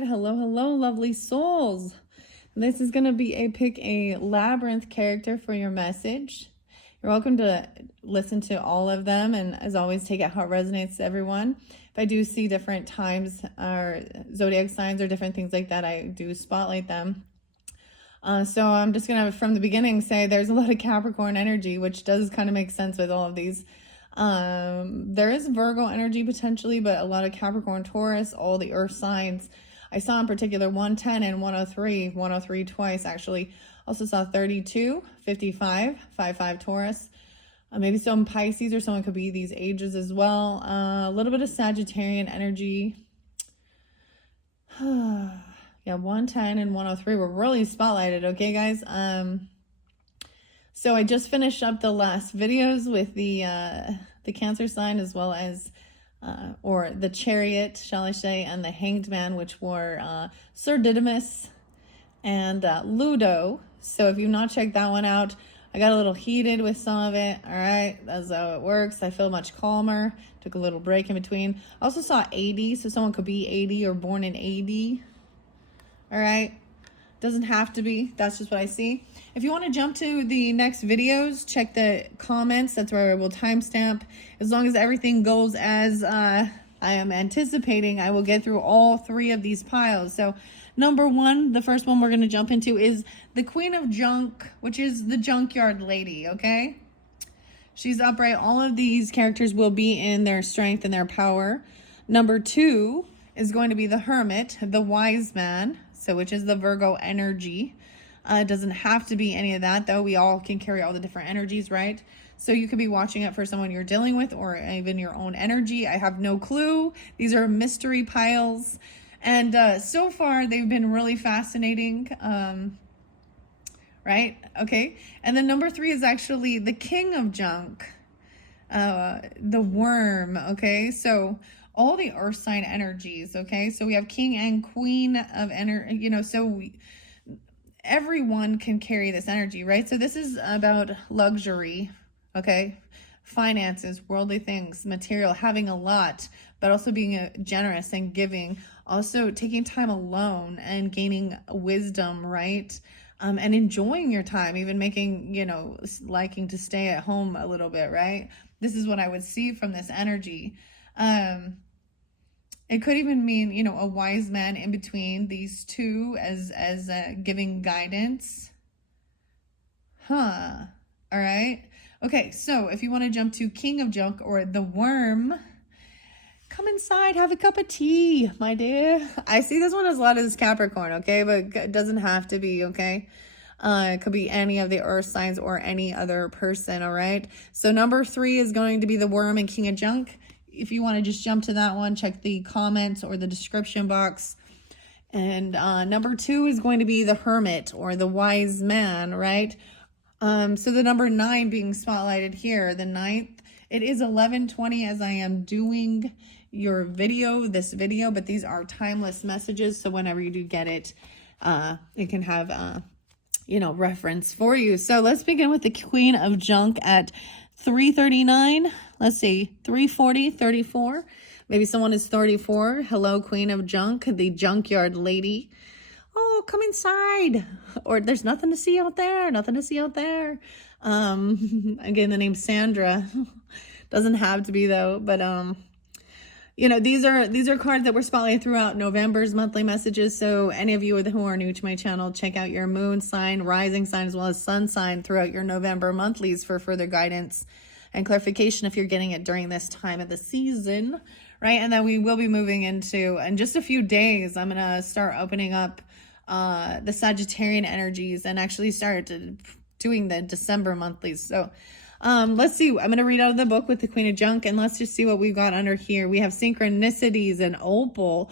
right. Hello, hello, lovely souls. This is going to be pick a Labyrinth character for your message. You're welcome to listen to all of them, and as always, take it how it resonates to everyone. If I do see different times or zodiac signs or different things like that, I do spotlight them. So I'm just going to, from the beginning, say there's a lot of Capricorn energy, which does kind of make sense with all of these. There is Virgo energy potentially, but a lot of Capricorn, Taurus, all the earth signs. I saw in particular 110 and 103 twice actually. Also saw 32, 55, 55 Taurus. Maybe some Pisces, or someone could be these ages as well. A little bit of Sagittarian energy. Yeah, 110 and 103 were really spotlighted, okay, guys? So I just finished up the last videos with the Cancer sign, as well as or the Chariot, shall I say, and the Hanged Man, which were Sir Didymus and Ludo. So if you've not checked that one out, I got a little heated with some of it. All right, that's how it works. I feel much calmer. Took a little break in between. I also saw 80, so someone could be 80 or born in 80. All right, doesn't have to be. That's just what I see. If you want to jump to the next videos, check the comments. That's where I will timestamp. As long as everything goes as I am anticipating, I will get through all three of these piles. So number one, the first one we're going to jump into is the Queen of Junk, which is the Junkyard lady, okay? She's upright. All of these characters will be in their strength and their power. Number two is going to be the Hermit, the Wiseman, so which is the Virgo energy. It doesn't have to be any of that, though. We all can carry all the different energies, right? So you could be watching it for someone you're dealing with, or even your own energy. I have no clue. These are mystery piles. And so far, they've been really fascinating. Right? Okay. And then number three is actually the King of Junk, the Worm. Okay. So all the earth sign energies. Okay. So we have King and Queen of energy, so everyone can carry this energy, right? So this is about luxury, okay? Finances, worldly things, material, having a lot, but also being generous and giving. Also taking time alone and gaining wisdom, right? And enjoying your time, even making, liking to stay at home a little bit, right? This is what I would see from this energy. It could even mean, a wise man in between these two as giving guidance. All right. Okay, so if you want to jump to King of Junk or the Worm, come inside, have a cup of tea, my dear. I see this one as a lot as Capricorn, okay? But it doesn't have to be, okay? It could be any of the earth signs or any other person, all right? So number three is going to be the Worm and King of Junk. If you want to just jump to that one, check the comments or the description box. And number two is going to be the Hermit or the Wise Man, right? So the number 9 being spotlighted here, the 9th, it is 11:20 as I am doing this video, but these are timeless messages. So whenever you do get it, it can have, reference for you. So let's begin with the Queen of Junk at 3:39. Let's see, 3:40, 34. Maybe someone is 34. Hello, Queen of Junk, the Junkyard lady. Oh, come inside. Or there's nothing to see out there. Nothing to see out there. Again, the name Sandra. Doesn't have to be though, but these are cards that were spotlighted throughout November's monthly messages. So any of you who are new to my channel, check out your moon sign, rising sign, as well as sun sign throughout your November monthlies for further guidance and clarification if you're getting it during this time of the season, right? And then we will be moving into, in just a few days, I'm going to start opening up the Sagittarian energies and actually start doing the December monthlies. So let's see. I'm going to read out of the book with the Queen of Junk, and let's just see what we've got under here. We have synchronicities and opal.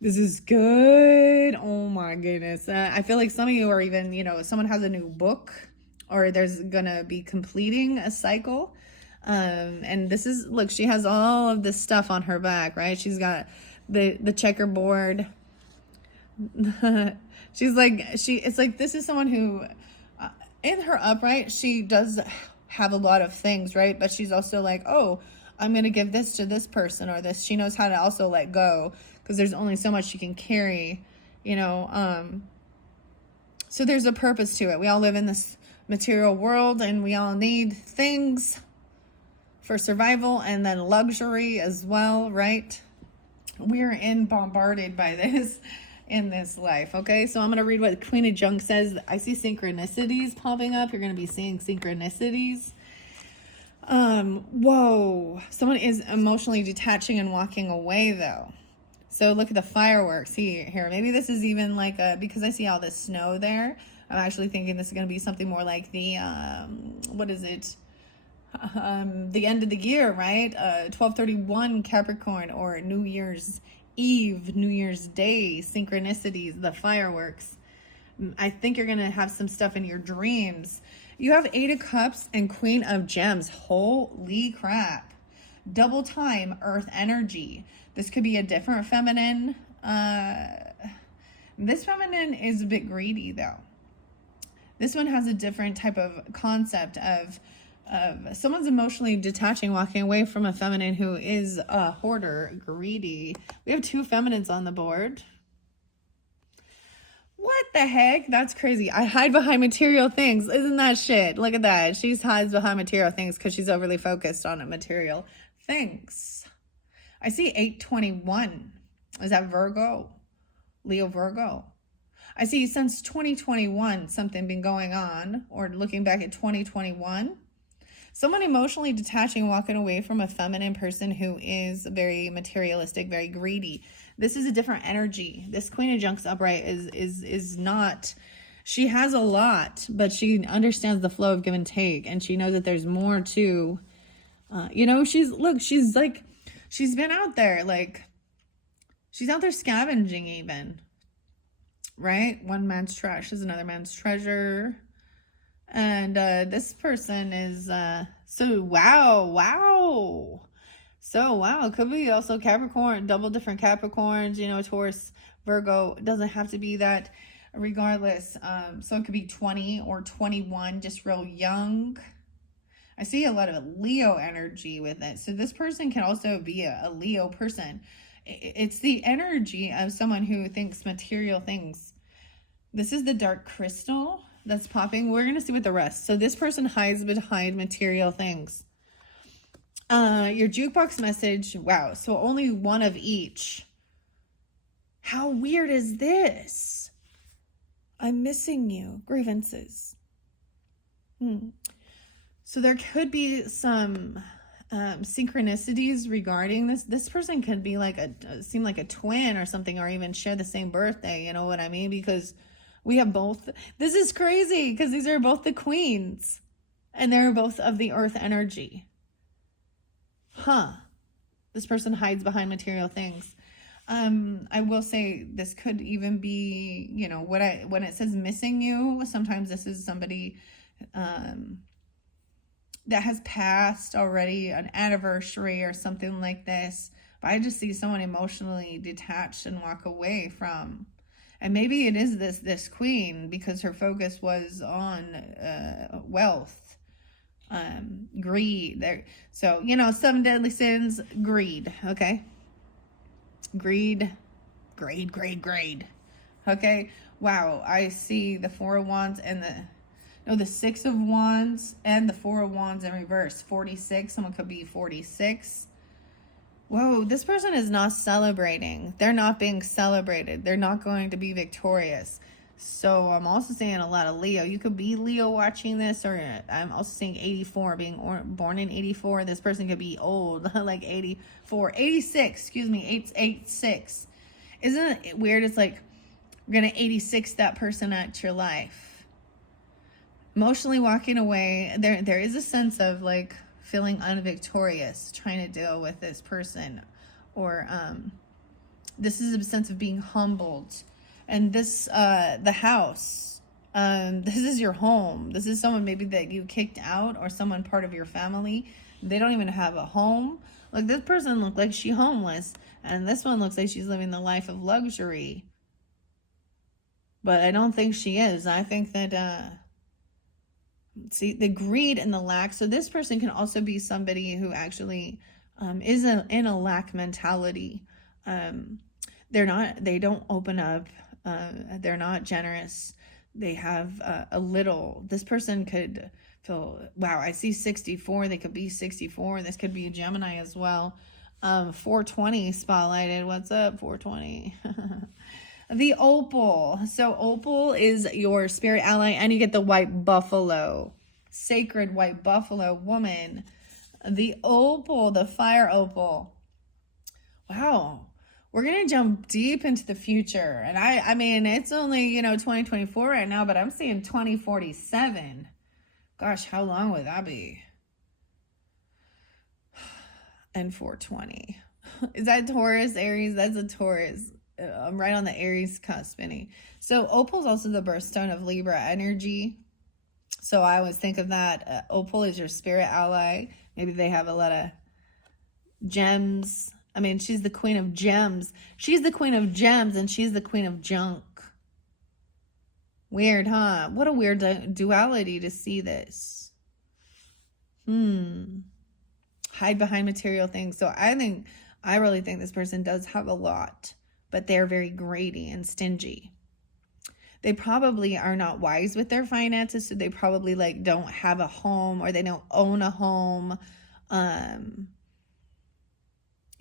This is good. Oh my goodness. I feel like some of you are even, someone has a new book, or there's going to be completing a cycle. And this is, look, she has all of this stuff on her back, right? She's got the checkerboard. It's like, this is someone who, in her upright, she does have a lot of things, right? But she's also like, oh, I'm going to give this to this person or this. She knows how to also let go, because there's only so much you can carry, you know. So there's a purpose to it. We all live in this material world, and we all need things for survival and then luxury as well, right? We're bombarded by this in this life, okay? So I'm going to read what Queen of Junk says. I see synchronicities popping up. You're going to be seeing synchronicities. Whoa. Someone is emotionally detaching and walking away, though. So look at the fireworks here. Maybe this is even like because I see all this snow there, I'm actually thinking this is going to be something more like the, what is it? The end of the year, right? 12/31 Capricorn, or New Year's Eve, New Year's Day, synchronicities, the fireworks. I think you're going to have some stuff in your dreams. You have 8 of Cups and Queen of Gems. Holy crap. Double time, earth energy. This could be a different feminine. This feminine is a bit greedy, though. This one has a different type of concept of someone's emotionally detaching, walking away from a feminine who is a hoarder, greedy. We have 2 feminines on the board. What the heck? That's crazy. I hide behind material things. Isn't that shit? Look at that. She hides behind material things because she's overly focused on material things. I see 821. Is that Virgo? Leo Virgo. I see since 2021, something been going on, or looking back at 2021. Someone emotionally detaching, walking away from a feminine person who is very materialistic, very greedy. This is a different energy. This Queen of Junks upright is not, she has a lot, but she understands the flow of give and take, and she knows that there's more to, you know, she's been out there, like, she's out there scavenging even, right? One man's trash is another man's treasure. And this person is, so wow. So wow, could be also Capricorn, double different Capricorns, you know, Taurus, Virgo. It doesn't have to be that regardless. So it could be 20 or 21, just real young. I see a lot of Leo energy with it. So this person can also be a Leo person. It's the energy of someone who thinks material things. This is the dark crystal that's popping. We're going to see what the rest. So this person hides behind material things. Your jukebox message. Wow. So only one of each. How weird is this? I'm missing you. Grievances. So there could be some synchronicities regarding this. This person could be like seem like a twin or something, or even share the same birthday. You know what I mean? Because we have both. This is crazy because these are both the queens and they're both of the earth energy. This person hides behind material things. I will say this could even be, you know, when it says missing you, sometimes this is somebody that has passed already, an anniversary or something like this. But I just see someone emotionally detached and walk away from. And maybe it is this queen because her focus was on wealth, greed. There, so you know, 7 deadly sins: greed. Okay, greed. Okay, wow. I see the 4 of Wands and the 6 of Wands and the 4 of Wands in reverse. 46. Someone could be 46. Whoa, this person is not celebrating. They're not being celebrated. They're not going to be victorious. So I'm also seeing a lot of Leo. You could be Leo watching this, or I'm also seeing 84, being born in 84. This person could be old, like 84, 86, excuse me, 886. Isn't it weird? It's like we're going to 86 that person out your life. Emotionally walking away. There is a sense of like feeling unvictorious, trying to deal with this person, or this is a sense of being humbled. And this the house, this is your home. This is someone maybe that you kicked out, or someone part of your family. They don't even have a home. Like, this person looked like she's homeless, and this one looks like she's living the life of luxury, but I don't think she is. I think that see the greed and the lack. So this person can also be somebody who actually is in a lack mentality. they don't open up. They're not generous. They have a little. This person could feel, wow, I see 64. They could be 64. This could be a Gemini as well. 420 spotlighted. What's up, 420? The opal. So opal is your spirit ally, and you get the white buffalo. Sacred white buffalo woman. The opal, the fire opal. Wow. We're going to jump deep into the future. And I mean, it's only, 2024 right now, but I'm seeing 2047. Gosh, how long would that be? And 420. Is that Taurus, Aries? That's a Taurus. I'm right on the Aries cusp, Benny. So opal is also the birthstone of Libra energy. So I always think of that. Opal is your spirit ally. Maybe they have a lot of gems. I mean, she's the queen of gems. She's the queen of gems, and she's the queen of junk. Weird, huh? What a weird duality to see this. Hide behind material things. So I really think this person does have a lot, but they're very greedy and stingy. They probably are not wise with their finances, so they probably don't have a home, or they don't own a home.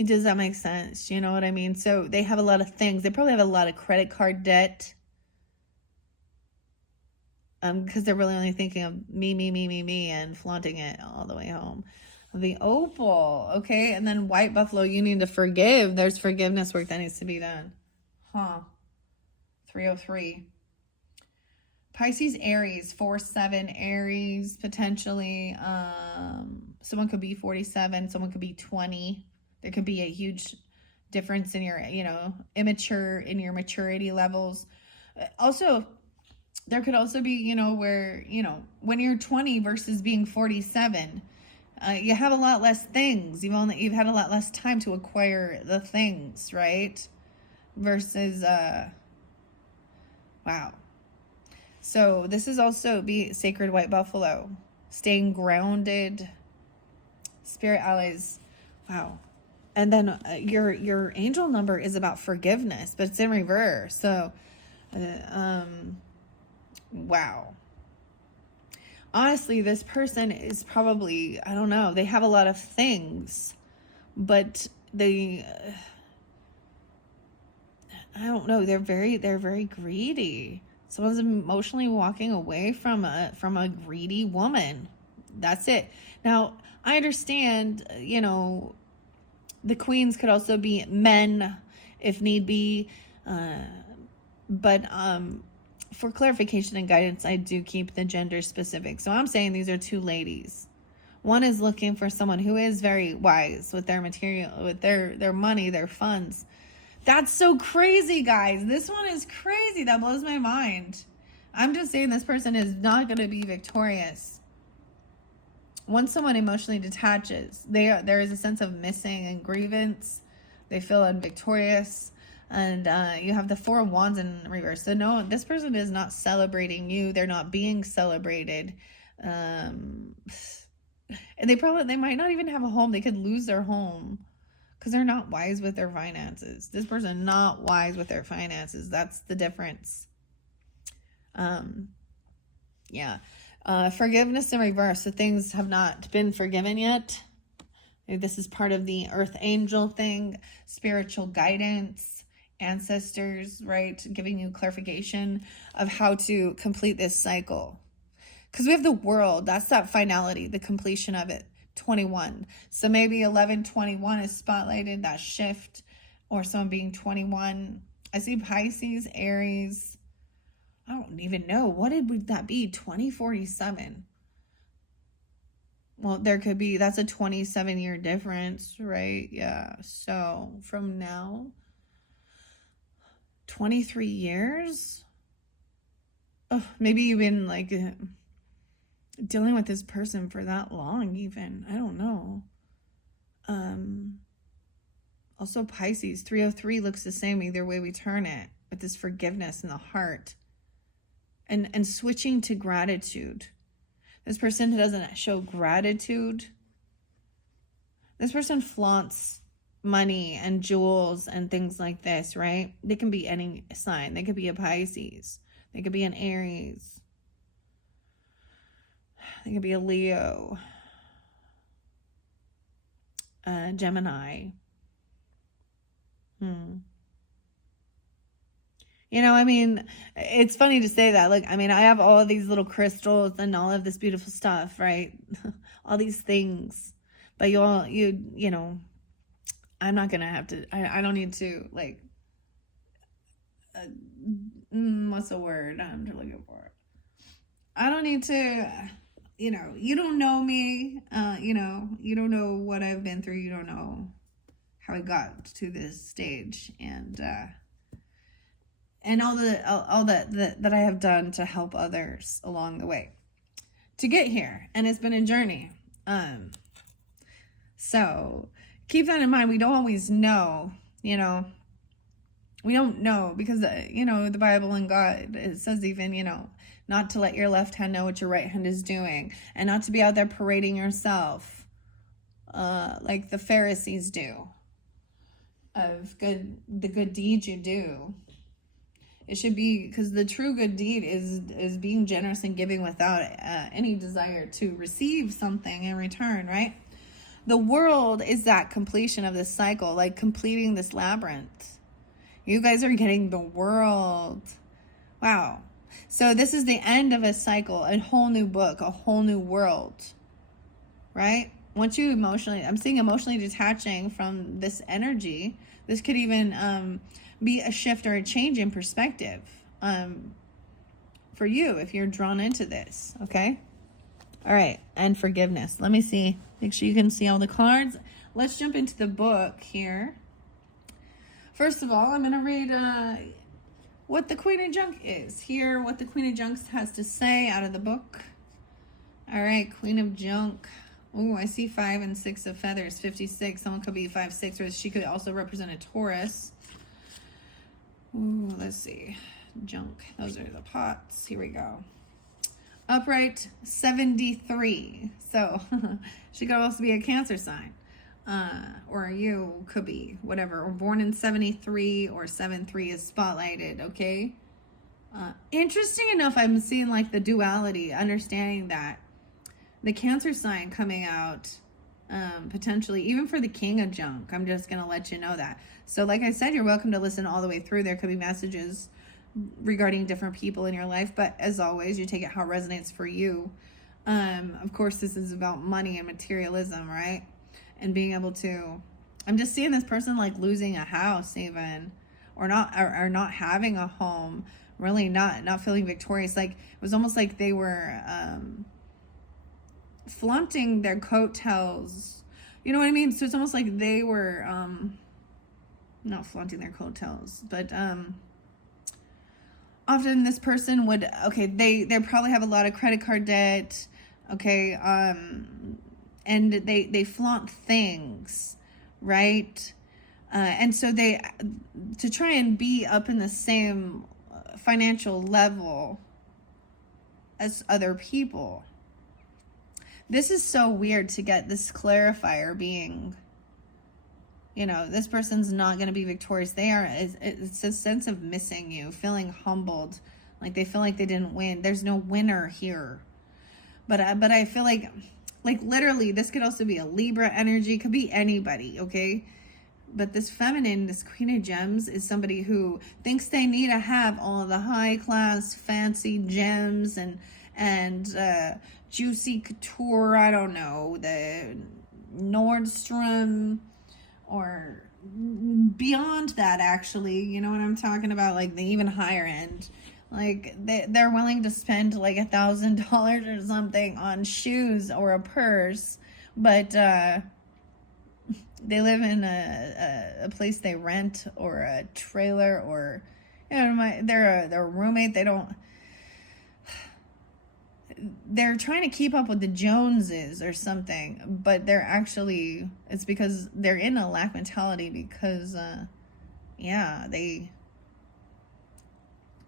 Does that make sense? You know what I mean? So they have a lot of things. They probably have a lot of credit card debt. Because they're really only thinking of me, and flaunting it all the way home. The opal, okay? And then white buffalo, you need to forgive. There's forgiveness work that needs to be done. 303. Pisces, Aries, 4-7 Aries, potentially. Someone could be 47. Someone could be 20. There could be a huge difference in your, immature, in your maturity levels. Also, there could also be, where, when you're 20 versus being 47, you have a lot less things. You've had a lot less time to acquire the things, right? Versus, wow. So this is also be sacred white buffalo, staying grounded, spirit allies. Wow. And then your angel number is about forgiveness, but it's in reverse. So, wow. Honestly, this person is probably, I don't know, they have a lot of things, but I don't know, they're very greedy. Someone's emotionally walking away from a greedy woman. That's it. Now, I understand, the queens could also be men if need be. But for clarification and guidance, I do keep the gender specific. So I'm saying these are two ladies. One is looking for someone who is very wise with their material, with their money, their funds. That's so crazy, guys. This one is crazy. That blows my mind. I'm just saying this person is not going to be victorious. Once someone emotionally detaches, there is a sense of missing and grievance. They feel unvictorious. And you have the 4 of Wands in reverse. So no, this person is not celebrating you. They're not being celebrated. And they might not even have a home. They could lose their home because they're not wise with their finances. This person not wise with their finances. That's the difference. Yeah. Forgiveness in reverse. So things have not been forgiven yet. Maybe this is part of the earth angel thing, spiritual guidance, ancestors, right? Giving you clarification of how to complete this cycle. Because we have the world. That's that finality, the completion of it. 21. So maybe 1121 is spotlighted, that shift, or someone being 21. I see Pisces, Aries. I don't even know. What would that be? 2047. Well, there could be, that's a 27-year difference, right? Yeah. So from now, 23 years? Oh, maybe you've been dealing with this person for that long even. I don't know. Also Pisces, 303 looks the same either way we turn it, with this forgiveness in the heart. And switching to gratitude. This person who doesn't show gratitude, this person flaunts money and jewels and things like this, right? They can be any sign. They could be a Pisces. They could be an Aries. They could be a Leo, Gemini. You know, I mean, it's funny to say that. Like, I mean, I have all of these little crystals and all of this beautiful stuff, right? All these things. But you know, I'm not going to have to, I don't need to, like, what's the word I'm looking for? I don't need to, you know, you don't know me, you know, you don't know what I've been through. You don't know how I got to this stage, and all that I have done to help others along the way to get here. And it's been a journey. So keep that in mind. We don't always know, you know, we don't know because, you know, the Bible and God, it says even, you know, not to let your left hand know what your right hand is doing, and not to be out there parading yourself like the Pharisees do of the good deeds you do. It should be, because the true good deed is being generous and giving without any desire to receive something in return, right? The world is that completion of this cycle, like completing this labyrinth. You guys are getting the world. Wow. So this is the end of a cycle, a whole new book, a whole new world, right? Once you I'm seeing emotionally detaching from this energy. This could even be a shift or a change in perspective for you if you're drawn into this, okay? All right, and forgiveness. Let me see. Make sure you can see all the cards. Let's jump into the book here. First of all, I'm going to read what the Queen of Junk is. Hear what the Queen of Junk has to say out of the book. All right, Queen of Junk. Oh, I see 5 and 6 of feathers, 56. Someone could be 5, 6, or she could also represent a Taurus. Ooh, let's see. Junk. Those are the pots. Here we go. Upright, 73. So she could also be a Cancer sign. Or you could be, whatever. Or born in 73 or 7-3 is spotlighted, okay? Interesting enough, I'm seeing like the duality, understanding that the Cancer sign coming out, potentially, even for the King of Junk. I'm just going to let you know that. So like I said, you're welcome to listen all the way through. There could be messages regarding different people in your life, but as always, you take it how it resonates for you. Of course, this is about money and materialism, right? And being able to, I'm just seeing this person like losing a house even, or not having a home, really not feeling victorious. Like, it was almost like they were, flaunting their coattails. You know what I mean? So it's almost like they were not flaunting their coattails, but often this person would, okay, they probably have a lot of credit card debt, okay, and they flaunt things, right? And so they, to try and be up in the same financial level as other people. This is so weird to get this clarifier being, you know, this person's not going to be victorious. It's a sense of missing you, feeling humbled, like they feel like they didn't win. There's no winner here. But I feel like literally, this could also be a Libra energy, could be anybody, okay? But this feminine, this Queen of Gems, is somebody who thinks they need to have all of the high class, fancy gems and juicy couture, I don't know, the Nordstrom, or beyond that, actually, you know what I'm talking about, like the even higher end. Like they're willing to spend like $1,000 or something on shoes or a purse, but they live in a place they rent, or a trailer, or, you know, they're a roommate. They're trying to keep up with the Joneses or something, but it's because they're in a lack mentality because, I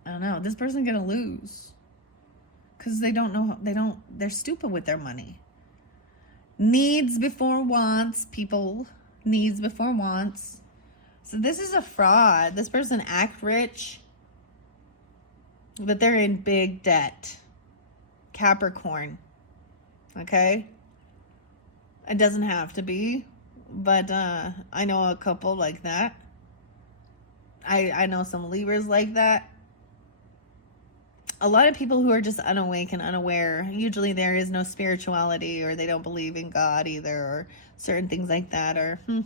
don't know, this person's gonna lose because they're stupid with their money. Needs before wants, people, needs before wants. So this is a fraud. This person act rich, but they're in big debt. Capricorn. Okay? It doesn't have to be, but I know a couple like that. I know some Libras like that. A lot of people who are just unawake and unaware, usually there is no spirituality, or they don't believe in God either, or certain things like that, or I mean,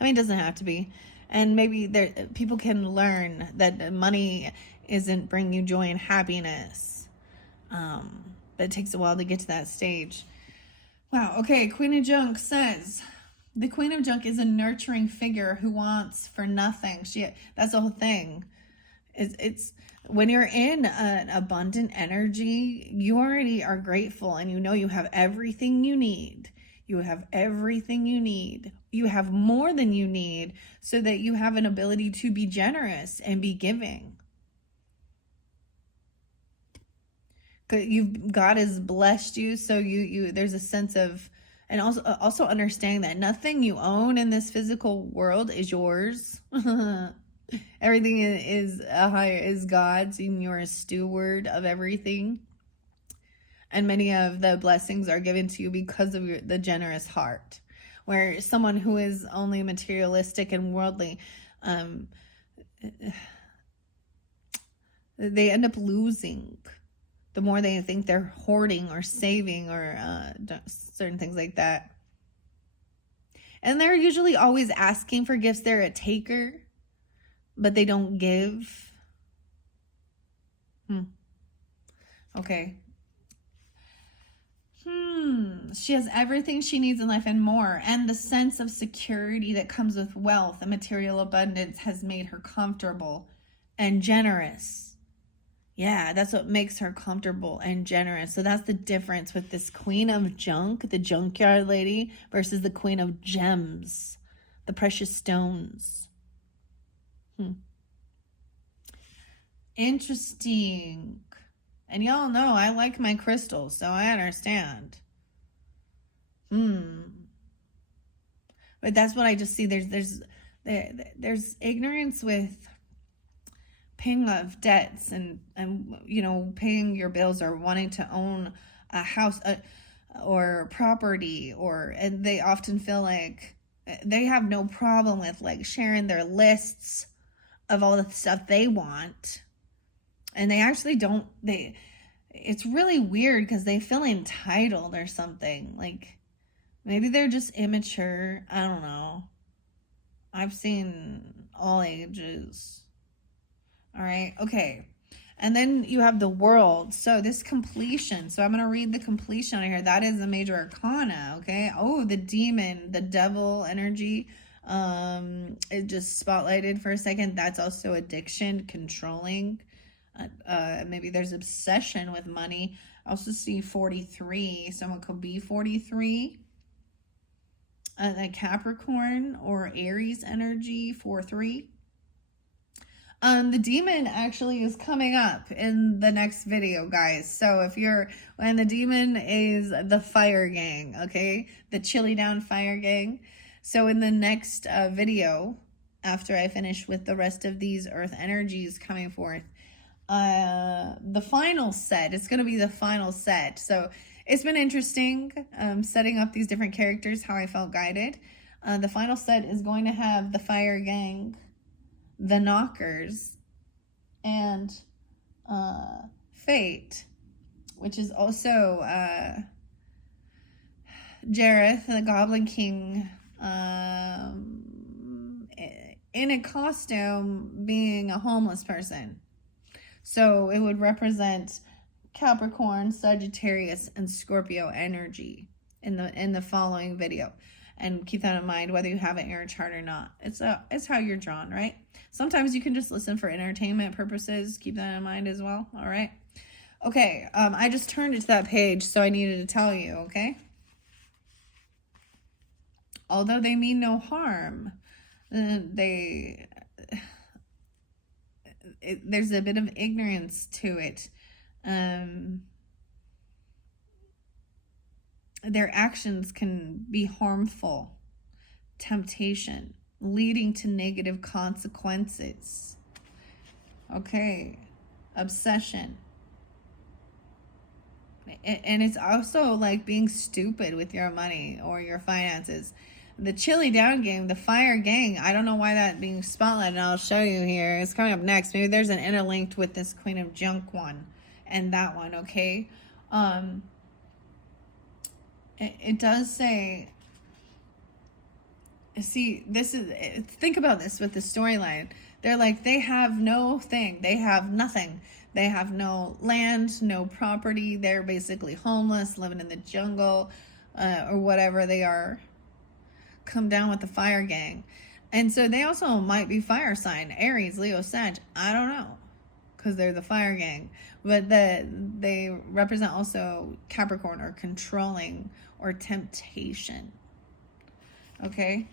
it doesn't have to be. And maybe people can learn that money isn't bringing you joy and happiness. But it takes a while to get to that stage. Wow. Okay. Queen of Junk says, the Queen of Junk is a nurturing figure who wants for nothing. That's the whole thing. It's when you're in an abundant energy, you already are grateful, and you know you have everything you need. You have everything you need. You have more than you need, so that you have an ability to be generous and be giving. God has blessed you, so you there's a sense of, and also understanding that nothing you own in this physical world is yours. Everything is God's, and you're a steward of everything. And many of the blessings are given to you because of the generous heart. Where someone who is only materialistic and worldly, they end up losing the more they think they're hoarding or saving or certain things like that. And they're usually always asking for gifts. They're a taker, but they don't give. Okay. She has everything she needs in life and more. And the sense of security that comes with wealth and material abundance has made her comfortable and generous. Yeah, that's what makes her comfortable and generous. So that's the difference with this Queen of Junk, the Junkyard lady, versus the Queen of Gems, the precious stones. Interesting. And y'all know I like my crystals, so I understand. But that's what I just see. There's ignorance with paying off debts and paying your bills, or wanting to own a house or property, and they often feel like they have no problem with like sharing their lists of all the stuff they want. And they actually don't, it's really weird because they feel entitled or something. Like, maybe they're just immature. I don't know. I've seen all ages. All right. Okay. And then you have the World. So this completion. So I'm going to read the completion on here. That is a major arcana. Okay. Oh, the demon, the devil energy. It just spotlighted for a second. That's also addiction, controlling. Maybe there's obsession with money. I also see 43. Someone could be 43. A Capricorn or Aries energy, 4-3. The demon actually is coming up in the next video, guys. So when the demon is the fire gang, okay? The chili down fire gang. So in the next video, after I finish with the rest of these earth energies coming forth, the final set, it's going to be the final set. So it's been interesting setting up these different characters, how I felt guided. The final set is going to have the fire gang, the knockers, and fate, which is also Jareth, the Goblin King, in a costume, being a homeless person. So it would represent Capricorn, Sagittarius, and Scorpio energy in the following video. And keep that in mind, whether you have an air chart or not. It's how you're drawn, right? Sometimes you can just listen for entertainment purposes. Keep that in mind as well. All right. Okay. I just turned it to that page, so I needed to tell you. Okay. Although they mean no harm, there's a bit of ignorance to it. Their actions can be harmful temptation, leading to negative consequences. Okay, obsession. And it's also like being stupid with your money or your finances. The chili down game, the fire gang, I don't know why that being spotlighted. I'll show you here. It's coming up next. Maybe there's an interlinked with this Queen of Junk one and that one, okay? It does say, see, this is, think about this with the storyline. They're like, they have no thing. They have nothing. They have no land, no property. They're basically homeless, living in the jungle, or whatever they are. Come down with the fire gang. And so they also might be fire sign, Aries, Leo, Sag. I don't know, because they're the fire gang. But they represent also Capricorn, or controlling, or temptation. Okay?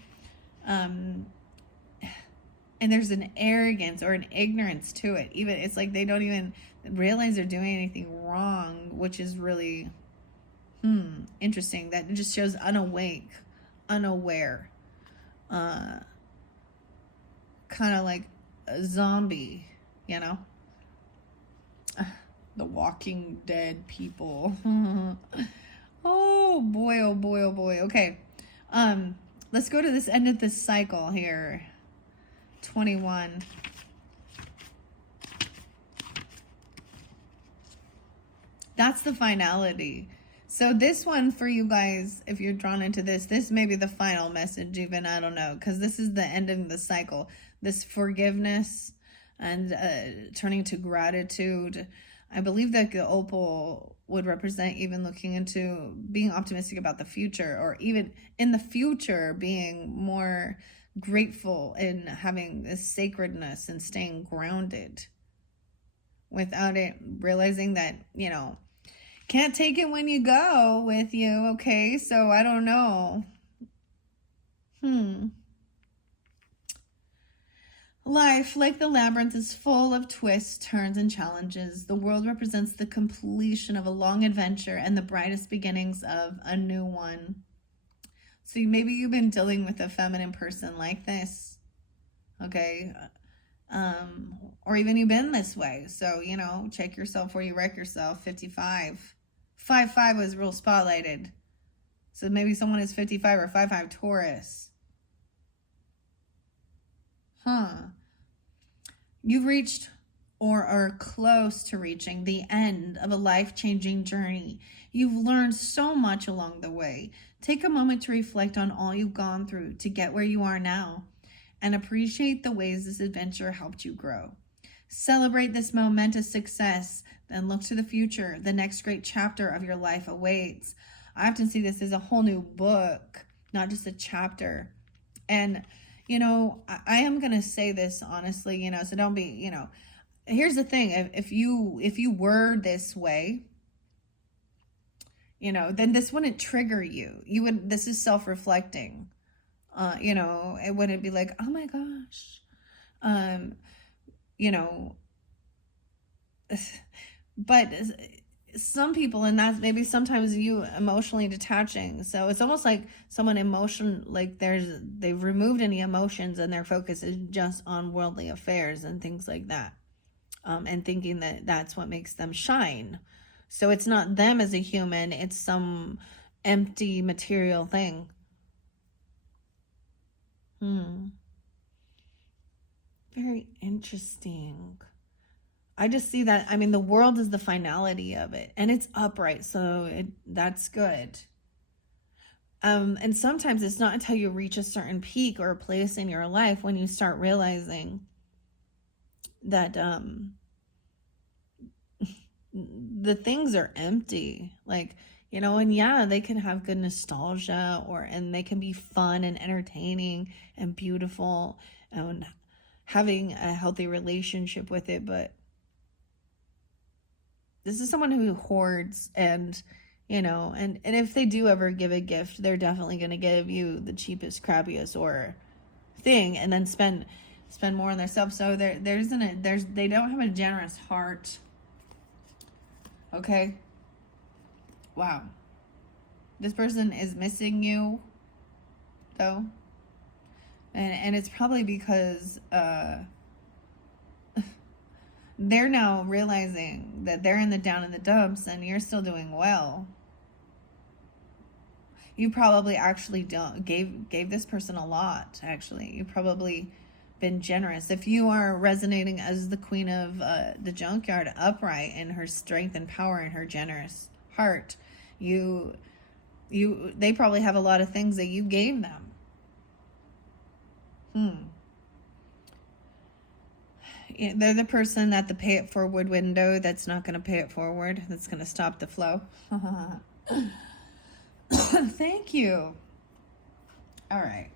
And there's an arrogance or an ignorance to it. Even it's like they don't even realize they're doing anything wrong, which is really interesting. That it just shows unawake, unaware, kind of like a zombie, you know. The Walking Dead people. Oh boy, oh boy, oh boy. Okay, let's go to this end of this cycle here. 21. That's the finality. So this one for you guys, if you're drawn into this may be the final message even, I don't know, because this is the end of the cycle. This forgiveness and turning to gratitude. I believe that the opal would represent even looking into being optimistic about the future, or even in the future being more grateful in having this sacredness and staying grounded without it, realizing that, you know, can't take it when you go with you. Okay, so I don't know. Life, like the labyrinth, is full of twists, turns, and challenges. The world represents the completion of a long adventure and the brightest beginnings of a new one. So maybe you've been dealing with a feminine person like this, okay? Or even you've been this way. So, you know, check yourself before you wreck yourself. 55. 5-5 was real spotlighted. So maybe someone is 55 or 5-5 Taurus. You've reached or are close to reaching the end of a life-changing journey. You've learned so much along the way. Take a moment to reflect on all you've gone through to get where you are now, and appreciate the ways this adventure helped you grow. Celebrate this momentous success, then look to the future. The next great chapter of your life awaits. I often see this as a whole new book, not just a chapter. And, you know, I am going to say this honestly, you know, so don't be, you know, here's the thing. If you were this way, you know, then this wouldn't trigger you. This is self-reflecting. You know, it wouldn't be like, oh my gosh. You know, but some people, and that's maybe sometimes you emotionally detaching. So it's almost like someone they've removed any emotions and their focus is just on worldly affairs and things like that. And thinking that that's what makes them shine. So it's not them as a human, it's some empty material thing. Very interesting. I just see that, I mean, the world is the finality of it, and it's upright, so that's good. And sometimes it's not until you reach a certain peak or a place in your life when you start realizing that the things are empty, like, you know, and yeah, they can have good nostalgia, and they can be fun and entertaining and beautiful and having a healthy relationship with it. But this is someone who hoards, and, you know, and if they do ever give a gift, they're definitely going to give you the cheapest, crappiest or thing, and then spend more on themselves. So they don't have a generous heart. Okay. Wow. This person is missing you, though. And it's probably because they're now realizing that they're in the down in the dumps and you're still doing well. You probably actually gave this person a lot. Actually, you probably been generous. If you are resonating as the queen of the junkyard, upright in her strength and power and her generous heart, they probably have a lot of things that you gave them. Yeah, they're the person at the pay it forward window that's not going to pay it forward. That's going to stop the flow. Thank you. All right.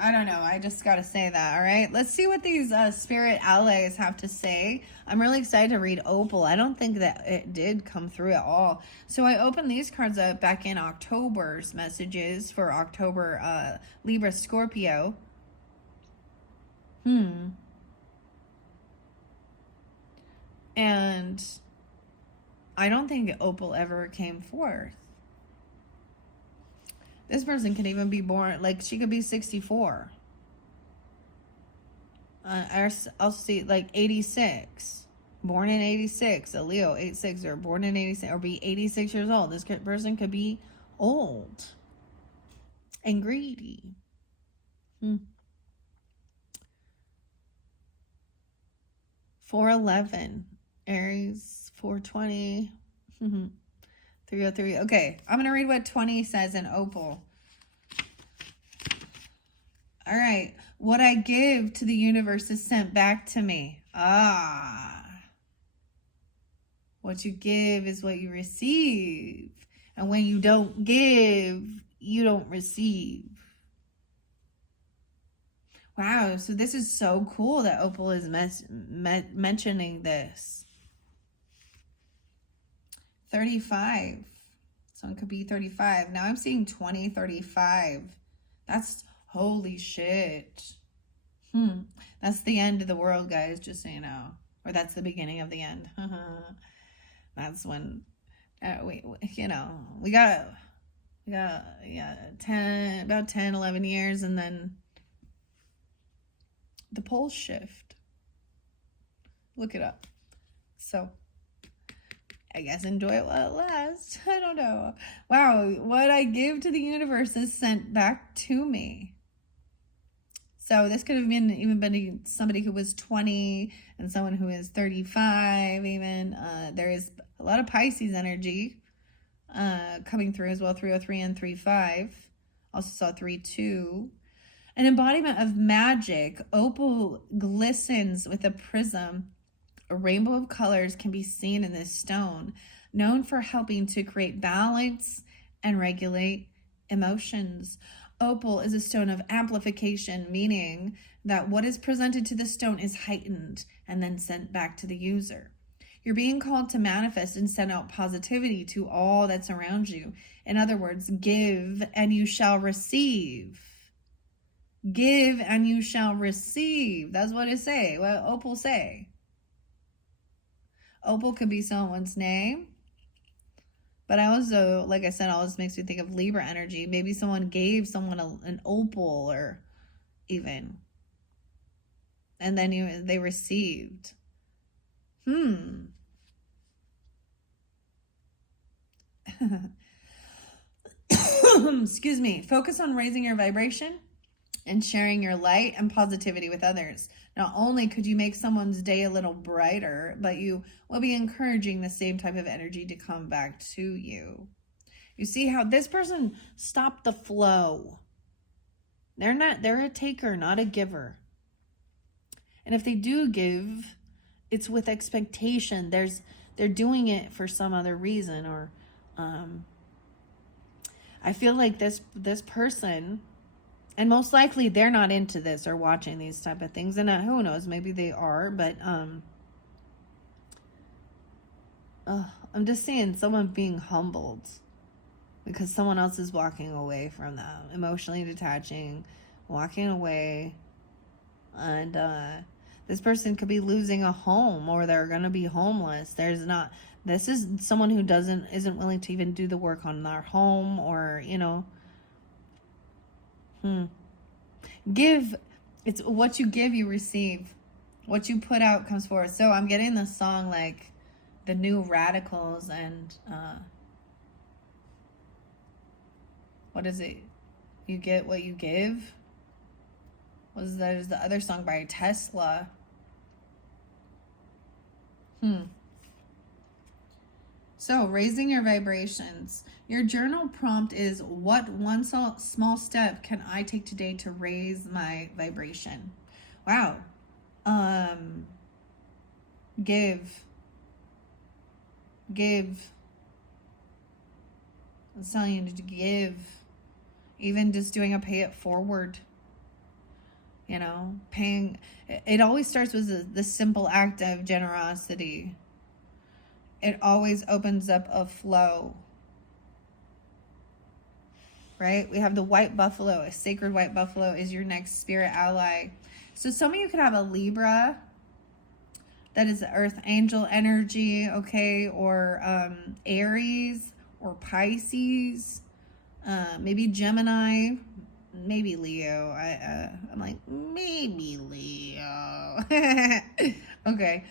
I don't know. I just got to say that. All right. Let's see what these spirit allies have to say. I'm really excited to read Opal. I don't think that it did come through at all. So I opened these cards up back in October's messages for October Libra Scorpio. And I don't think Opal ever came forth. This person could even be born, like she could be 64. I'll see like 86. Born in 86, a Leo 86, or born in 86, or be 86 years old. This person could be old and greedy. 411, Aries, 420, 303. Okay, I'm going to read what 20 says in Opal. All right. What I give to the universe is sent back to me. What you give is what you receive. And when you don't give, you don't receive. Wow, so this is so cool that Opal is mentioning this. 35. Someone could be 35. Now I'm seeing 20, 35. That's holy shit. That's the end of the world, guys, just so you know. Or that's the beginning of the end. That's when, we got about 10, 11 years, and then the poles shift. Look it up. So I guess enjoy it while it lasts. I don't know. Wow, what I give to the universe is sent back to me. So this could have been somebody who was 20 and someone who is 35 even. There is a lot of Pisces energy coming through as well, 303 and 35. Also saw 32. An embodiment of magic. Opal glistens with a prism. A rainbow of colors can be seen in this stone, known for helping to create balance and regulate emotions. Opal is a stone of amplification, meaning that what is presented to the stone is heightened and then sent back to the user. You're being called to manifest and send out positivity to all that's around you. In other words, give and you shall receive. Give and you shall receive. That's what it say. What Opal say. Opal could be someone's name. But I also, like I said, always makes me think of Libra energy. Maybe someone gave someone an opal, or even. And then they received. Excuse me. Focus on raising your vibration and sharing your light and positivity with others. Not only could you make someone's day a little brighter, but you will be encouraging the same type of energy to come back to you. You see how this person stopped the flow. They're a taker, not a giver. And if they do give, it's with expectation. They're doing it for some other reason, or I feel like this person, and most likely they're not into this or watching these type of things. And who knows, maybe they are, but I'm just seeing someone being humbled because someone else is walking away from them, emotionally detaching, walking away. And this person could be losing a home, or they're going to be homeless. This is someone who isn't willing to even do the work on their home, or, Give It's what you give, you receive. What you put out comes forth. So I'm getting the song like the New Radicals and what is it? You get what you give. There's the other song by Tesla. So raising your vibrations. Your journal prompt is, what one small step can I take today to raise my vibration? Wow. Give. It's telling you to give. Even just doing a pay it forward. You know, paying. It always starts with the simple act of generosity. It always opens up a flow. Right? We have the white buffalo. A sacred white buffalo is your next spirit ally. So some of you could have a Libra. That is earth angel energy, okay? Or Aries or Pisces. Maybe Gemini. Maybe Leo. I'm like, maybe Leo. Okay.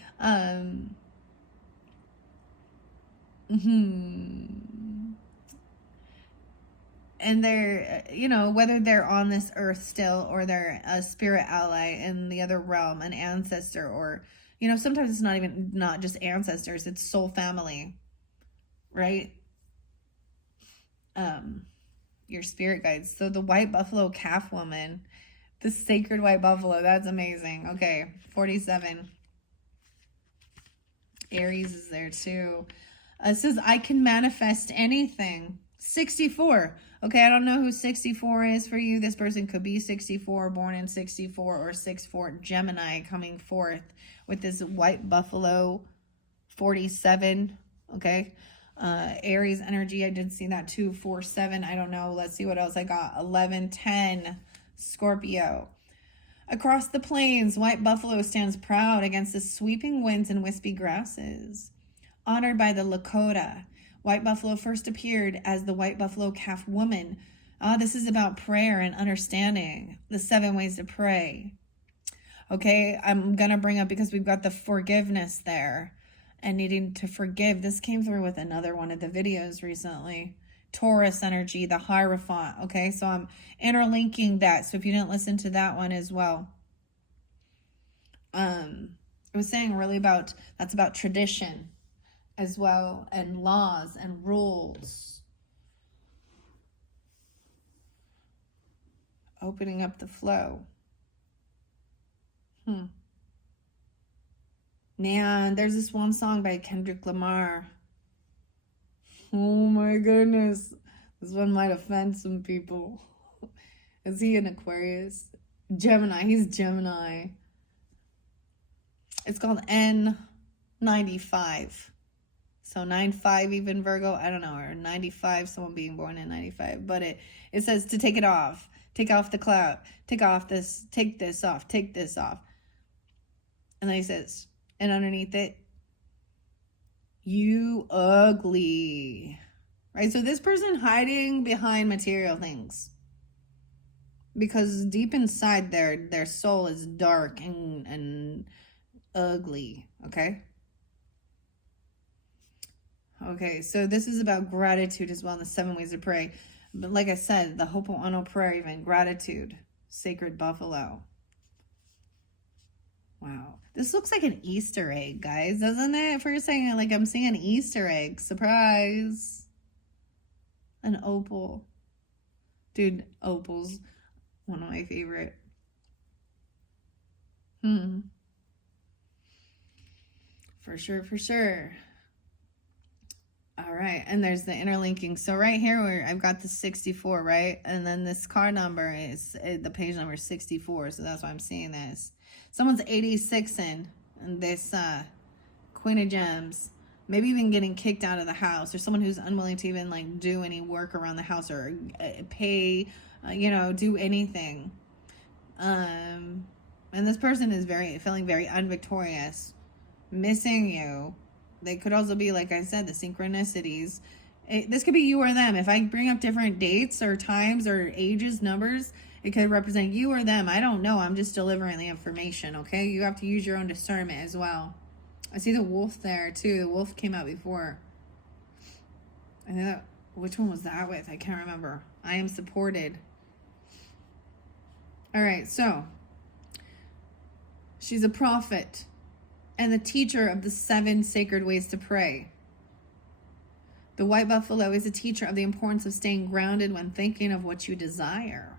And they're, you know, whether they're on this earth still or they're a spirit ally in the other realm, an ancestor, or, you know, sometimes it's not just ancestors, it's soul family, right? Your spirit guides. So the white buffalo calf woman, the sacred white buffalo, that's amazing. Okay, 47. Aries is there too. It says, I can manifest anything. 64. Okay, I don't know who 64 is for you. This person could be 64, born in 64, or 64 Gemini coming forth with this white buffalo 47. Okay. Aries energy, I did see that too. 4-7, I don't know. Let's see what else I got. 11-10, Scorpio. Across the plains, white buffalo stands proud against the sweeping winds and wispy grasses. Honored by the Lakota, white buffalo first appeared as the white buffalo calf woman. This is about prayer and understanding the 7 ways to pray. Okay, I'm gonna bring up, because we've got the forgiveness there and needing to forgive. This came through with another one of the videos recently. Taurus energy, the Hierophant. Okay, so I'm interlinking that. So if you didn't listen to that one as well, it was saying really about, that's about tradition as well, and laws and rules. Opening up the flow. Man, there's this one song by Kendrick Lamar. Oh my goodness. This one might offend some people. Is he an Aquarius? Gemini. He's Gemini. It's called N95. So 9-5 even Virgo. I don't know. Or 95, someone being born in 95. But it says to take it off. Take off the cloud. Take off this. Take this off. Take this off. And then he says, and underneath it, you ugly. Right? So this person hiding behind material things, because deep inside their soul is dark and ugly. Okay? Okay, so this is about gratitude as well in the 7 ways to pray. But like I said, the Ho'oponopono prayer, even gratitude, sacred buffalo. Wow. This looks like an Easter egg, guys, doesn't it? For a second, like I'm seeing an Easter egg. Surprise. An opal. Dude, opal's one of my favorite. For sure, for sure. All right, and there's the interlinking. So right here, where I've got the 64, right? And then this card number is, the page number is 64, so that's why I'm seeing this. Someone's 86 in this Queen of Gems. Maybe even getting kicked out of the house, or someone who's unwilling to even like do any work around the house, or pay, do anything. And this person is feeling very unvictorious, missing you. They could also be, like I said, the synchronicities. This could be you or them. If I bring up different dates or times or ages, numbers, It could represent you or them. I don't know. I'm just delivering the information, okay? You have to use your own discernment as well. I see the wolf there, too. The wolf came out before. I think that, which one was that with? I can't remember. I am supported. All right, so she's a prophet and the teacher of the 7 sacred ways to pray. The white buffalo is a teacher of the importance of staying grounded when thinking of what you desire.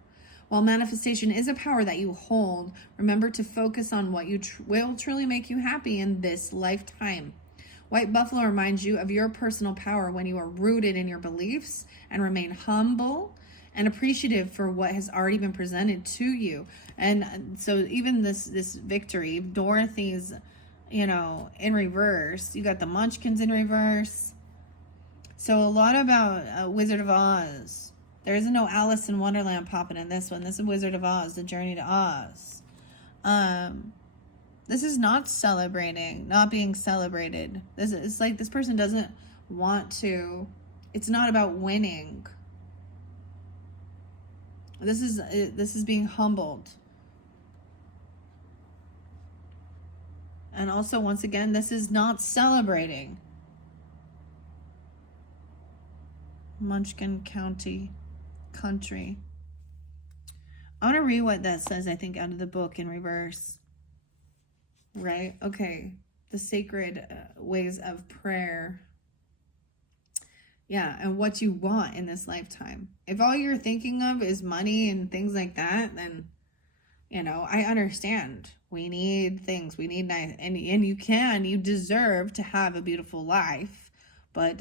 While manifestation is a power that you hold, remember to focus on what you will truly make you happy in this lifetime. White buffalo reminds you of your personal power when you are rooted in your beliefs and remain humble and appreciative for what has already been presented to you. And so even this victory, Dorothy's, in reverse. You got the Munchkins in reverse. So a lot about Wizard of Oz. There isn't no Alice in Wonderland popping in this one. This is Wizard of Oz, The Journey to Oz. This is not celebrating, not being celebrated. It's like this person doesn't want to. It's not about winning. This is being humbled. And also, once again, this is not celebrating. Munchkin country. I want to read what that says, I think, out of the book in reverse. Right? Okay. The sacred ways of prayer. Yeah, and what you want in this lifetime. If all you're thinking of is money and things like that, then, I understand. We need things. We need nice, and you deserve to have a beautiful life. But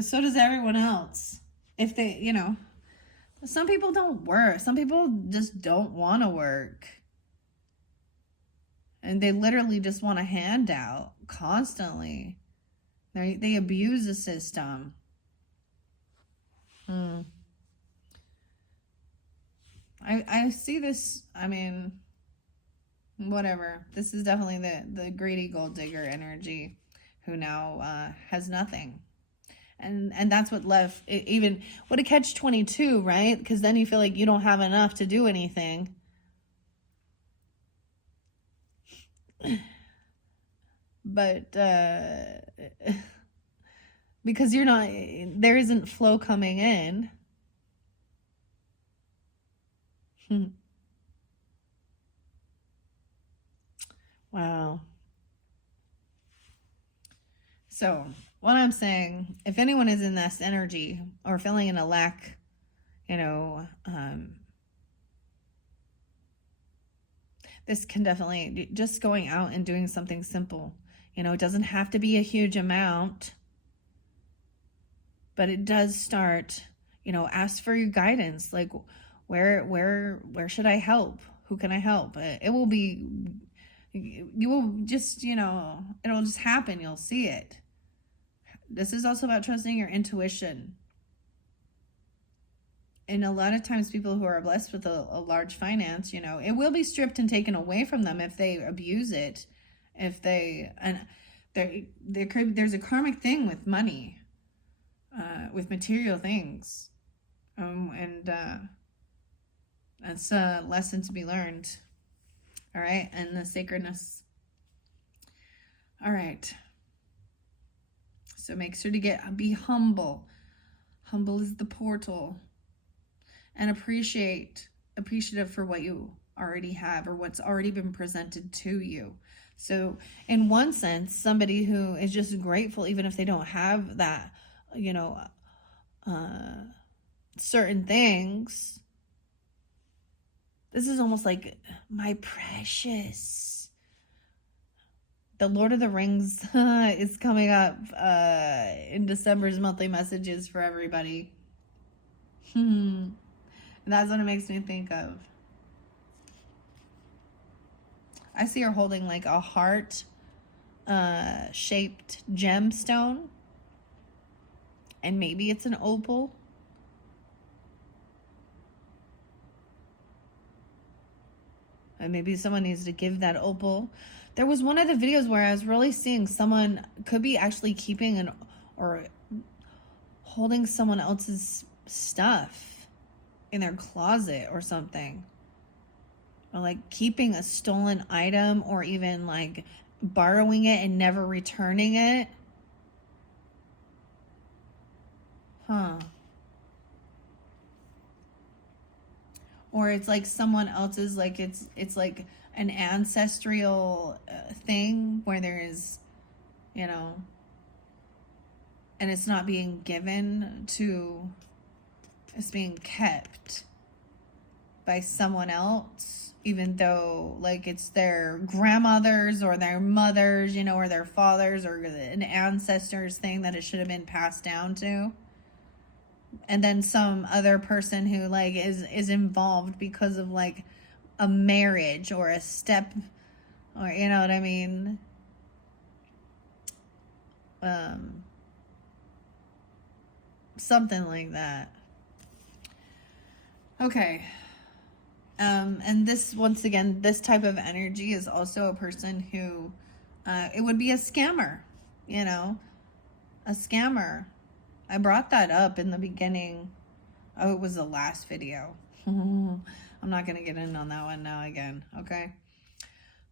so does everyone else. If they, some people don't work. Some people just don't want to work. And they literally just want a handout constantly. They abuse the system. I see this, whatever. This is definitely the greedy gold digger energy who now has nothing. And that's what left, even, what a catch-22, right? Because then you feel like you don't have enough to do anything. But because there isn't flow coming in. Wow. So what I'm saying, if anyone is in this energy or feeling in a lack, this can definitely, just going out and doing something simple. It doesn't have to be a huge amount, but it does start, ask for your guidance. Like, where should I help? Who can I help? It will be, you will just, it'll just happen. You'll see it. This is also about trusting your intuition. And a lot of times people who are blessed with a large finance, it will be stripped and taken away from them if they abuse it. If they, and there's a karmic thing with money, with material things. And that's a lesson to be learned. All right. And the sacredness. All right. So make sure to be humble. Humble is the portal. And appreciative for what you already have or what's already been presented to you. So in one sense, somebody who is just grateful, even if they don't have that, certain things, this is almost like, my precious. The Lord of the Rings is coming up in December's monthly messages for everybody. That's what it makes me think of. I see her holding like a heart shaped gemstone. And maybe it's an opal. And maybe someone needs to give that opal. There was one of the videos where I was really seeing someone could be actually keeping or holding someone else's stuff. in their closet or something. Or like keeping a stolen item, or even like borrowing it and never returning it. Huh. Or it's like someone else's, like it's like an ancestral thing where there is, you know, and it's not being given to, it's being kept by someone else, even though like it's their grandmothers or their mothers, you know, or their fathers, or an ancestors thing that it should have been passed down to. And then some other person who like is involved because of like a marriage or a step, or you know what I mean, something like that. Okay. And this, once again, this type of energy is also a person who it would be a scammer, you know, a scammer. I brought that up in the beginning. Oh, it was the last video. I'm not going to get in on that one now again. Okay.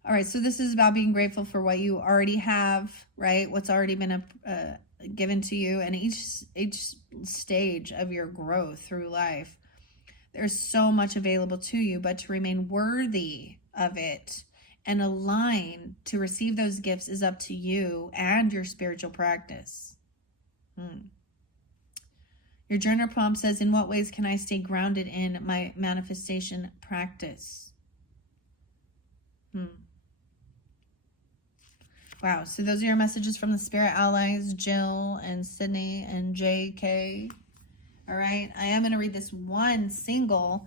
All right. So this is about being grateful for what you already have, right? What's already been given to you, and each stage of your growth through life. There's so much available to you, but to remain worthy of it and align to receive those gifts is up to you and your spiritual practice. Your journal prompt says, in what ways can I stay grounded in my manifestation practice? Wow. So those are your messages from the spirit allies, Jill and Sydney and JK. All right. I am going to read this one single.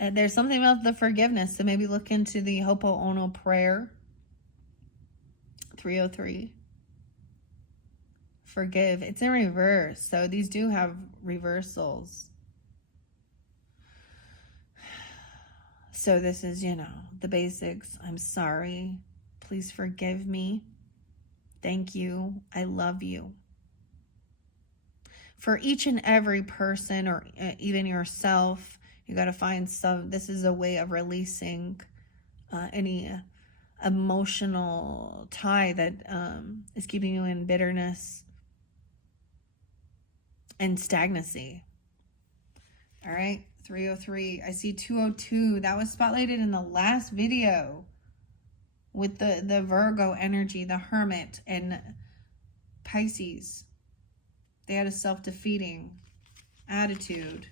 There's something about the forgiveness. So maybe look into the Ho'oponopono prayer. 303. Forgive. It's in reverse. So these do have reversals. So this is, you know, the basics. I'm sorry. Please forgive me. Thank you. I love you. For each and every person, or even yourself, you got to find some. This is a way of releasing any emotional tie that is keeping you in bitterness and stagnancy. All right, 303. I see 202. That was spotlighted in the last video with the Virgo energy, the Hermit, and Pisces. They had a self-defeating attitude.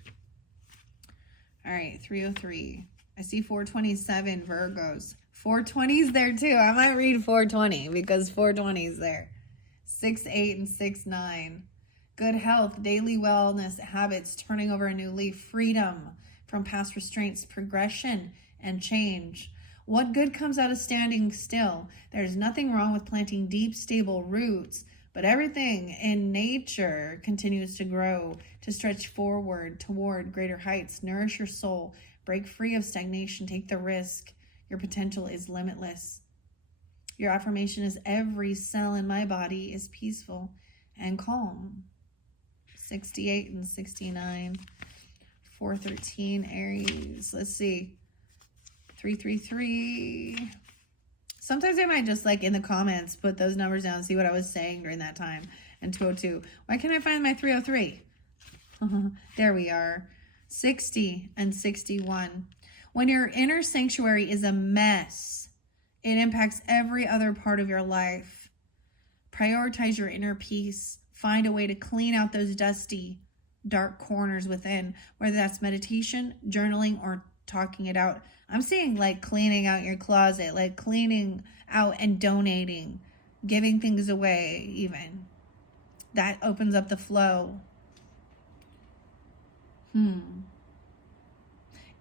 All right, 303. I see 427, Virgos. 420 is there too. I might read 420 because 420 is there. 6-8 and 6-9. Good health, daily wellness, habits, turning over a new leaf, freedom from past restraints, progression, and change. What good comes out of standing still? There's nothing wrong with planting deep, stable roots, but everything in nature continues to grow, to stretch forward toward greater heights. Nourish your soul. Break free of stagnation. Take the risk. Your potential is limitless. Your affirmation is, every cell in my body is peaceful and calm. 68 and 69. 413, Aries. Let's see. 333. Sometimes I might just like in the comments put those numbers down and see what I was saying during that time. And 202. Why can't I find my 303? There we are. 60 and 61. When your inner sanctuary is a mess, it impacts every other part of your life. Prioritize your inner peace. Find a way to clean out those dusty, dark corners within, whether that's meditation, journaling, or talking it out. I'm seeing like cleaning out your closet, like cleaning out and donating, giving things away even. That opens up the flow.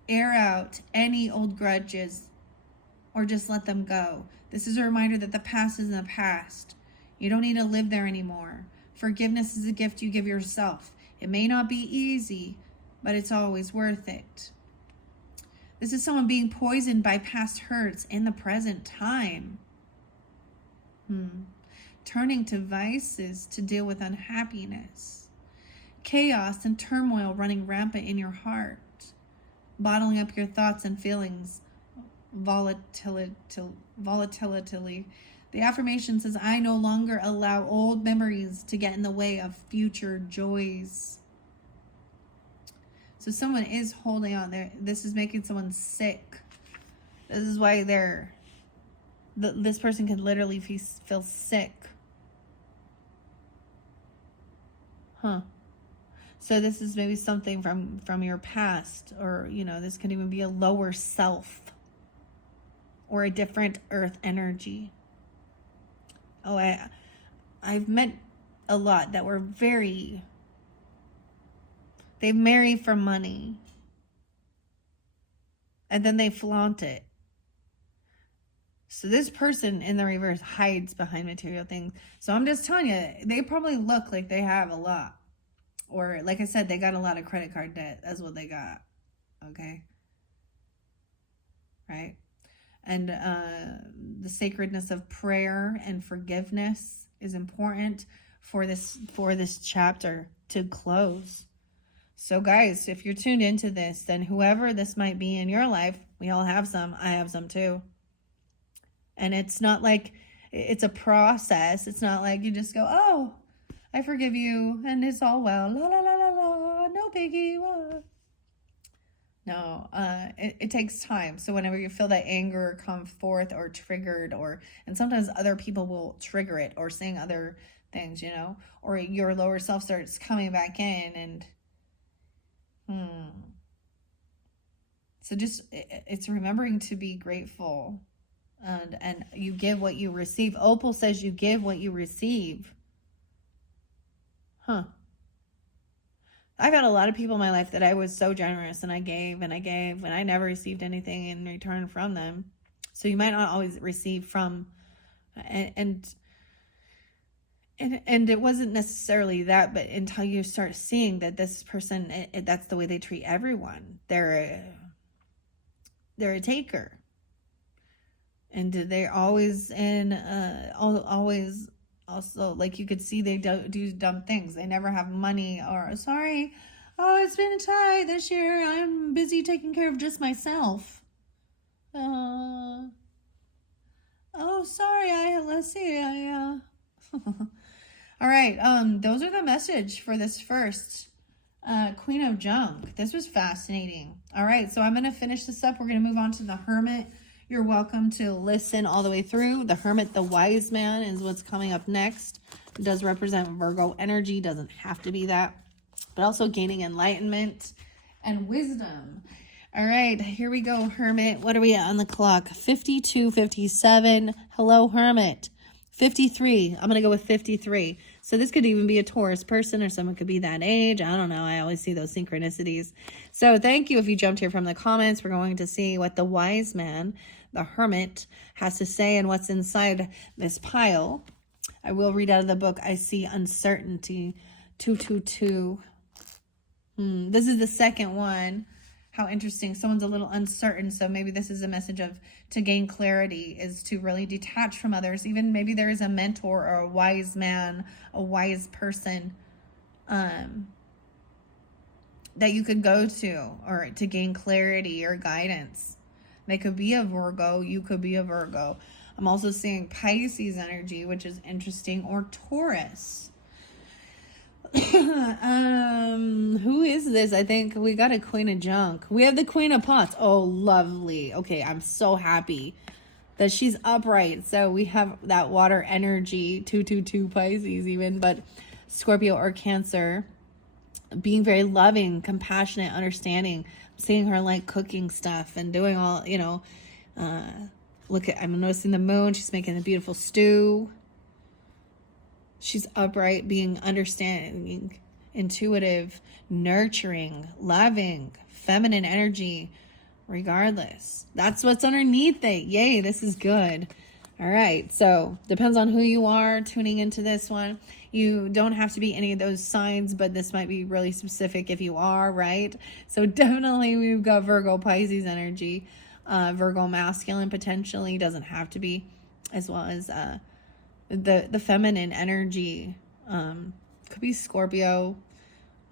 Air out any old grudges or just let them go. This is a reminder that the past is in the past. You don't need to live there anymore. Forgiveness is a gift you give yourself. It may not be easy, but it's always worth it. This is someone being poisoned by past hurts in the present time. Turning to vices to deal with unhappiness. Chaos and turmoil running rampant in your heart. bottling up your thoughts and feelings, volatility. The affirmation says, I no longer allow old memories to get in the way of future joys. So someone is holding on there. This is making someone sick. This is why this person could literally feel sick. Huh. So this is maybe something from your past, or, this could even be a lower self or a different earth energy. Oh, I've met a lot that were they marry for money, and then they flaunt it. So this person in the reverse hides behind material things. So I'm just telling you, they probably look like they have a lot. Or like I said, they got a lot of credit card debt. That's what they got. Okay? Right? And the sacredness of prayer and forgiveness is important for this chapter to close. So guys, if you're tuned into this, then whoever this might be in your life, we all have some. I have some too. And it's not like it's a process. It's not like you just go, oh, I forgive you and it's all well. La, la, la, la, la. No biggie. La. No, it takes time. So whenever you feel that anger come forth or triggered, and sometimes other people will trigger it or saying other things, or your lower self starts coming back in So just, it's remembering to be grateful. And you give what you receive. Opal says you give what you receive. Huh. I've had a lot of people in my life that I was so generous, and I gave and I gave, and I never received anything in return from them. So you might not always receive from, and it wasn't necessarily that, but until you start seeing that this person, that's the way they treat everyone. They're a taker. And they're always always also, like, you could see they do dumb things. They never have money, or, sorry, oh, it's been tight this year. I'm busy taking care of just myself. Oh, sorry, let's see. All right, those are the message for this first Queen of Junk. This was fascinating. All right, so I'm going to finish this up. We're going to move on to the Hermit. You're welcome to listen all the way through. The Hermit, the Wiseman, is what's coming up next. It does represent Virgo energy. Doesn't have to be that. But also gaining enlightenment and wisdom. All right, here we go, Hermit. What are we at on the clock? 52:57. Hello, Hermit. 53. I'm going to go with 53. So this could even be a Taurus person, or someone could be that age. I don't know. I always see those synchronicities. So thank you if you jumped here from the comments. We're going to see what the Wiseman, the Hermit, has to say and what's inside this pile. I will read out of the book. I see uncertainty. 222. This is the second one. How interesting. Someone's a little uncertain. So maybe this is a message of to gain clarity, is to really detach from others. Even maybe there is a mentor or a wise man, a wise person that you could go to, or to gain clarity or guidance. They could be a Virgo. You could be a Virgo. I'm also seeing Pisces energy, which is interesting, or Taurus. Who is this? I think we got a Queen of Junk. We have the Queen of Pots. Oh, lovely. Okay, I'm so happy that she's upright. So we have that water energy, 222 Pisces even, but Scorpio or Cancer, being very loving, compassionate, understanding. I'm seeing her like cooking stuff and doing all, I'm noticing the moon. She's making a beautiful stew. She's upright, being understanding, intuitive, nurturing, loving, feminine energy, regardless. That's what's underneath it. Yay, this is good. All right, so depends on who you are tuning into this one. You don't have to be any of those signs, but this might be really specific if you are, right? So definitely we've got Virgo, Pisces energy, Virgo masculine potentially, doesn't have to be, as well as the feminine energy, could be Scorpio,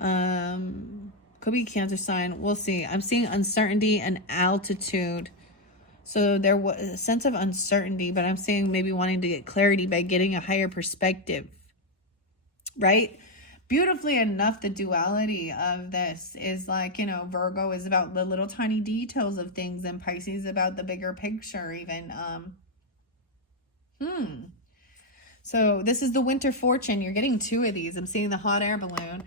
could Could be Cancer sign. We'll see. I'm seeing uncertainty and altitude. So there was a sense of uncertainty, but I'm seeing maybe wanting to get clarity by getting a higher perspective, right? Beautifully enough, the duality of this is like, you know, Virgo is about the little tiny details of things, and Pisces about the bigger picture even. So this is the winter fortune. You're getting two of these. I'm seeing the hot air balloon,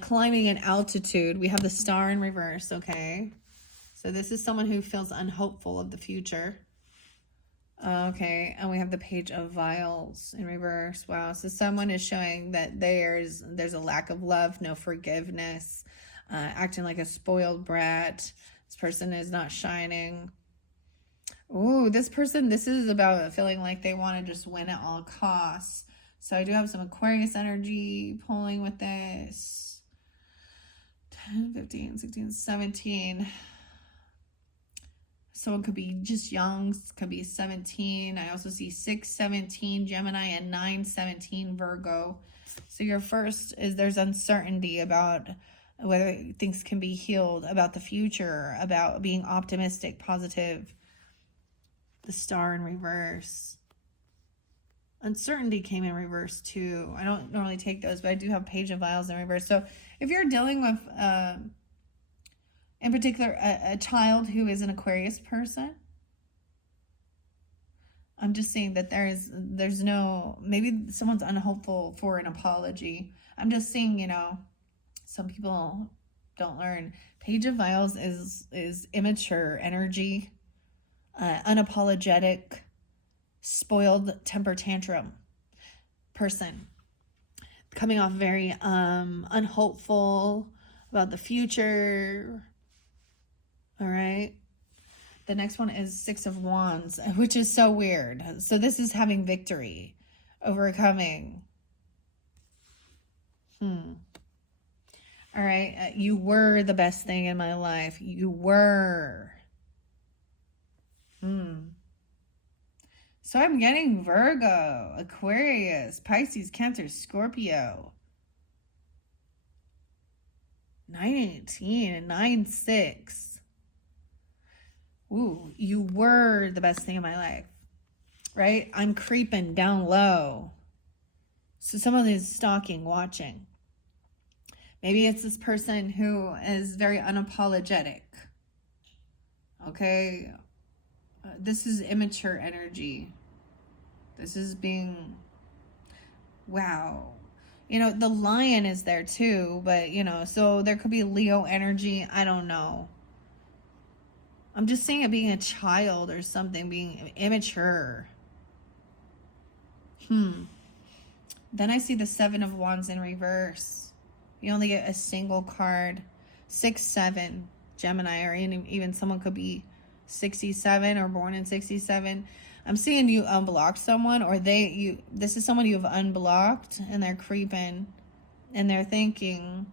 climbing in altitude. We have the star in reverse, okay? So this is someone who feels unhopeful of the future. Okay, and we have the page of vials in reverse. Wow, so someone is showing that there's a lack of love, no forgiveness, acting like a spoiled brat. This person is not shining. Ooh, this is about feeling like they want to just win at all costs. So I do have some Aquarius energy pulling with this. 10, 15, 16, 17. Someone could be just young, could be 17. I also see 6, 17 Gemini and 9, 17 Virgo. So your first is there's uncertainty about whether things can be healed, about the future, about being optimistic, positive. The star in reverse. Uncertainty came in reverse too. I don't normally take those, but I do have page of vials in reverse. So if you're dealing with, in particular, a child who is an Aquarius person, I'm just seeing that there's no, maybe someone's unhopeful for an apology. I'm just seeing, you know, some people don't learn. Page of vials is immature energy. Unapologetic, spoiled temper tantrum person, coming off very unhopeful about the future. All right, the next one is 6 of Wands, which is so weird. So this is having victory, overcoming. All right, you were the best thing in my life. You were. So I'm getting Virgo, Aquarius, Pisces, Cancer, Scorpio. 918 and 96. Ooh, you were the best thing in my life, right? I'm creeping down low. So someone is stalking, watching. Maybe it's this person who is very unapologetic. Okay. This is immature energy. This is being, wow. You know, the lion is there too, but, you know, so there could be Leo energy. I don't know. I'm just seeing it being a child or something, being immature. Then I see the 7 of Wands in reverse. You only get a single card. 6, 7, Gemini, or even someone could be 67 or born in 67. I'm seeing you unblock someone, or this is someone you've unblocked, and they're creeping and they're thinking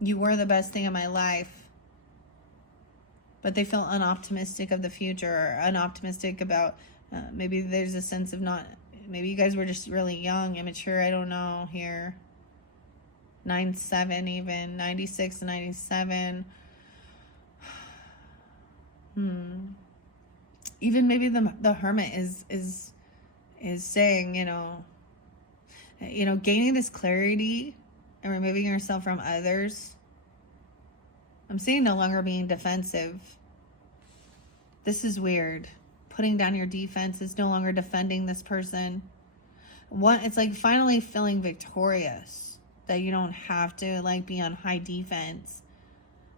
you were the best thing in my life, but they feel unoptimistic of the future, or unoptimistic about maybe there's a sense of maybe you guys were just really young, immature. I don't know here. 9-7, even 96, 97. Even maybe the Hermit is saying, you know, gaining this clarity and removing yourself from others. I'm seeing no longer being defensive. This is weird. Putting down your defense is no longer defending this person. It's like finally feeling victorious, that you don't have to like be on high defense.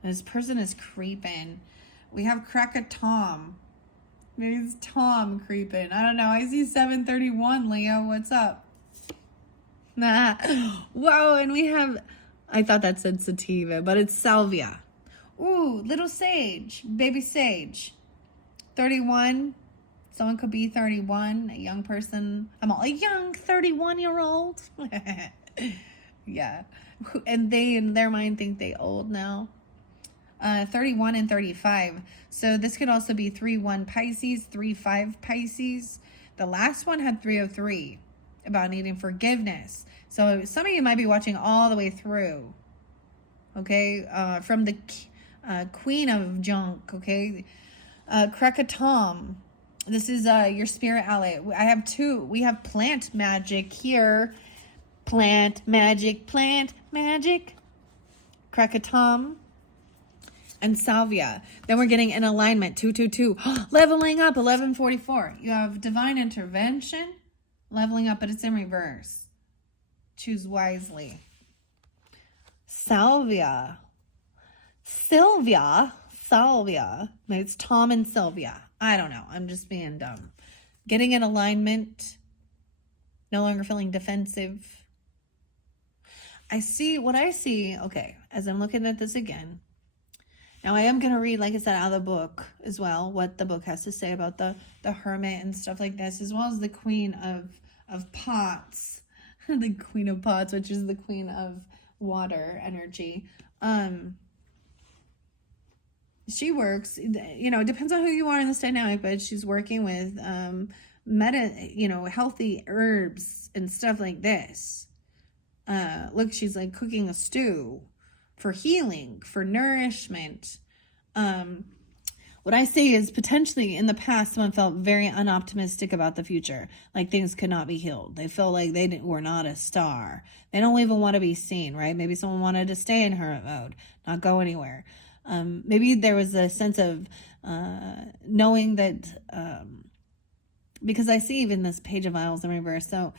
And this person is creeping. We have Crack Tom. Maybe it's Tom creeping. I don't know. I see 731, Leo. What's up? Nah. Whoa, and we have, I thought that said sativa, but it's salvia. Ooh, little sage. Baby sage. 31. Someone could be 31. A young person. I'm all a young 31-year-old. Yeah. And they, in their mind, think they old now. 31 and 35. So this could also be 3-1 Pisces, 3-5 Pisces. The last one had 303 about needing forgiveness. So some of you might be watching all the way through. okay? From the Queen of Junk, okay? Krakatom. This is your spirit ally. I have two. We have plant magic here. Plant magic, plant magic. Krakatom and Salvia. Then we're getting an alignment, 222. Leveling up, 1144. You have divine intervention, leveling up, but it's in reverse. Choose wisely. Salvia. Salvia. It's Tom and Sylvia. I don't know. I'm just being dumb. Getting an alignment. No longer feeling defensive. What I see, okay, as I'm looking at this again. Now I am going to read, like I said, out of the book as well, what the book has to say about the Hermit and stuff like this, as well as the Queen of Pots. The Queen of Pots, which is the Queen of Water energy. She works, it depends on who you are in this dynamic, but she's working with healthy herbs and stuff like this. Look, she's like cooking a stew for healing, for nourishment. What I say is potentially in the past, someone felt very unoptimistic about the future. Like things could not be healed. They feel like they were not a star. They don't even want to be seen, right? Maybe someone wanted to stay in hermit mode, not go anywhere. Maybe there was a sense of knowing that, because I see even this Page of Vials in reverse. So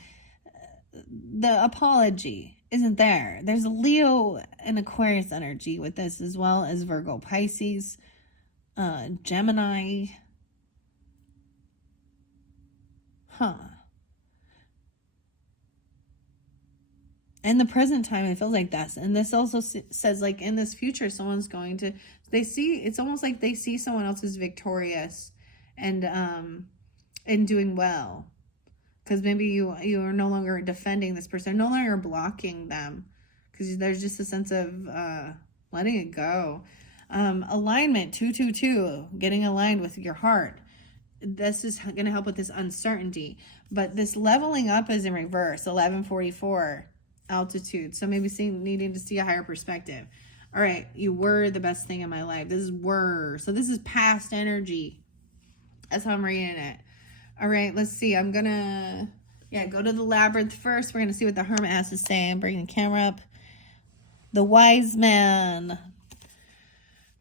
the apology isn't there. There's a Leo and Aquarius energy with this, as well as Virgo, Pisces, Gemini. In the present time, it feels like that. And this also says, like, in this future, someone's going to, it's almost like they see someone else is victorious and doing well. Because maybe you are no longer defending this person, no longer blocking them. Because there's just a sense of letting it go. Alignment, 222, getting aligned with your heart. This is going to help with this uncertainty. But this leveling up is in reverse, 1144 altitude. So maybe needing to see a higher perspective. All right, you were the best thing in my life. This is were. So this is past energy. That's how I'm reading it. All right, let's see. I'm going to, go to the Labyrinth first. We're going to see what the Hermit has to say. I'm bringing the camera up. The Wiseman.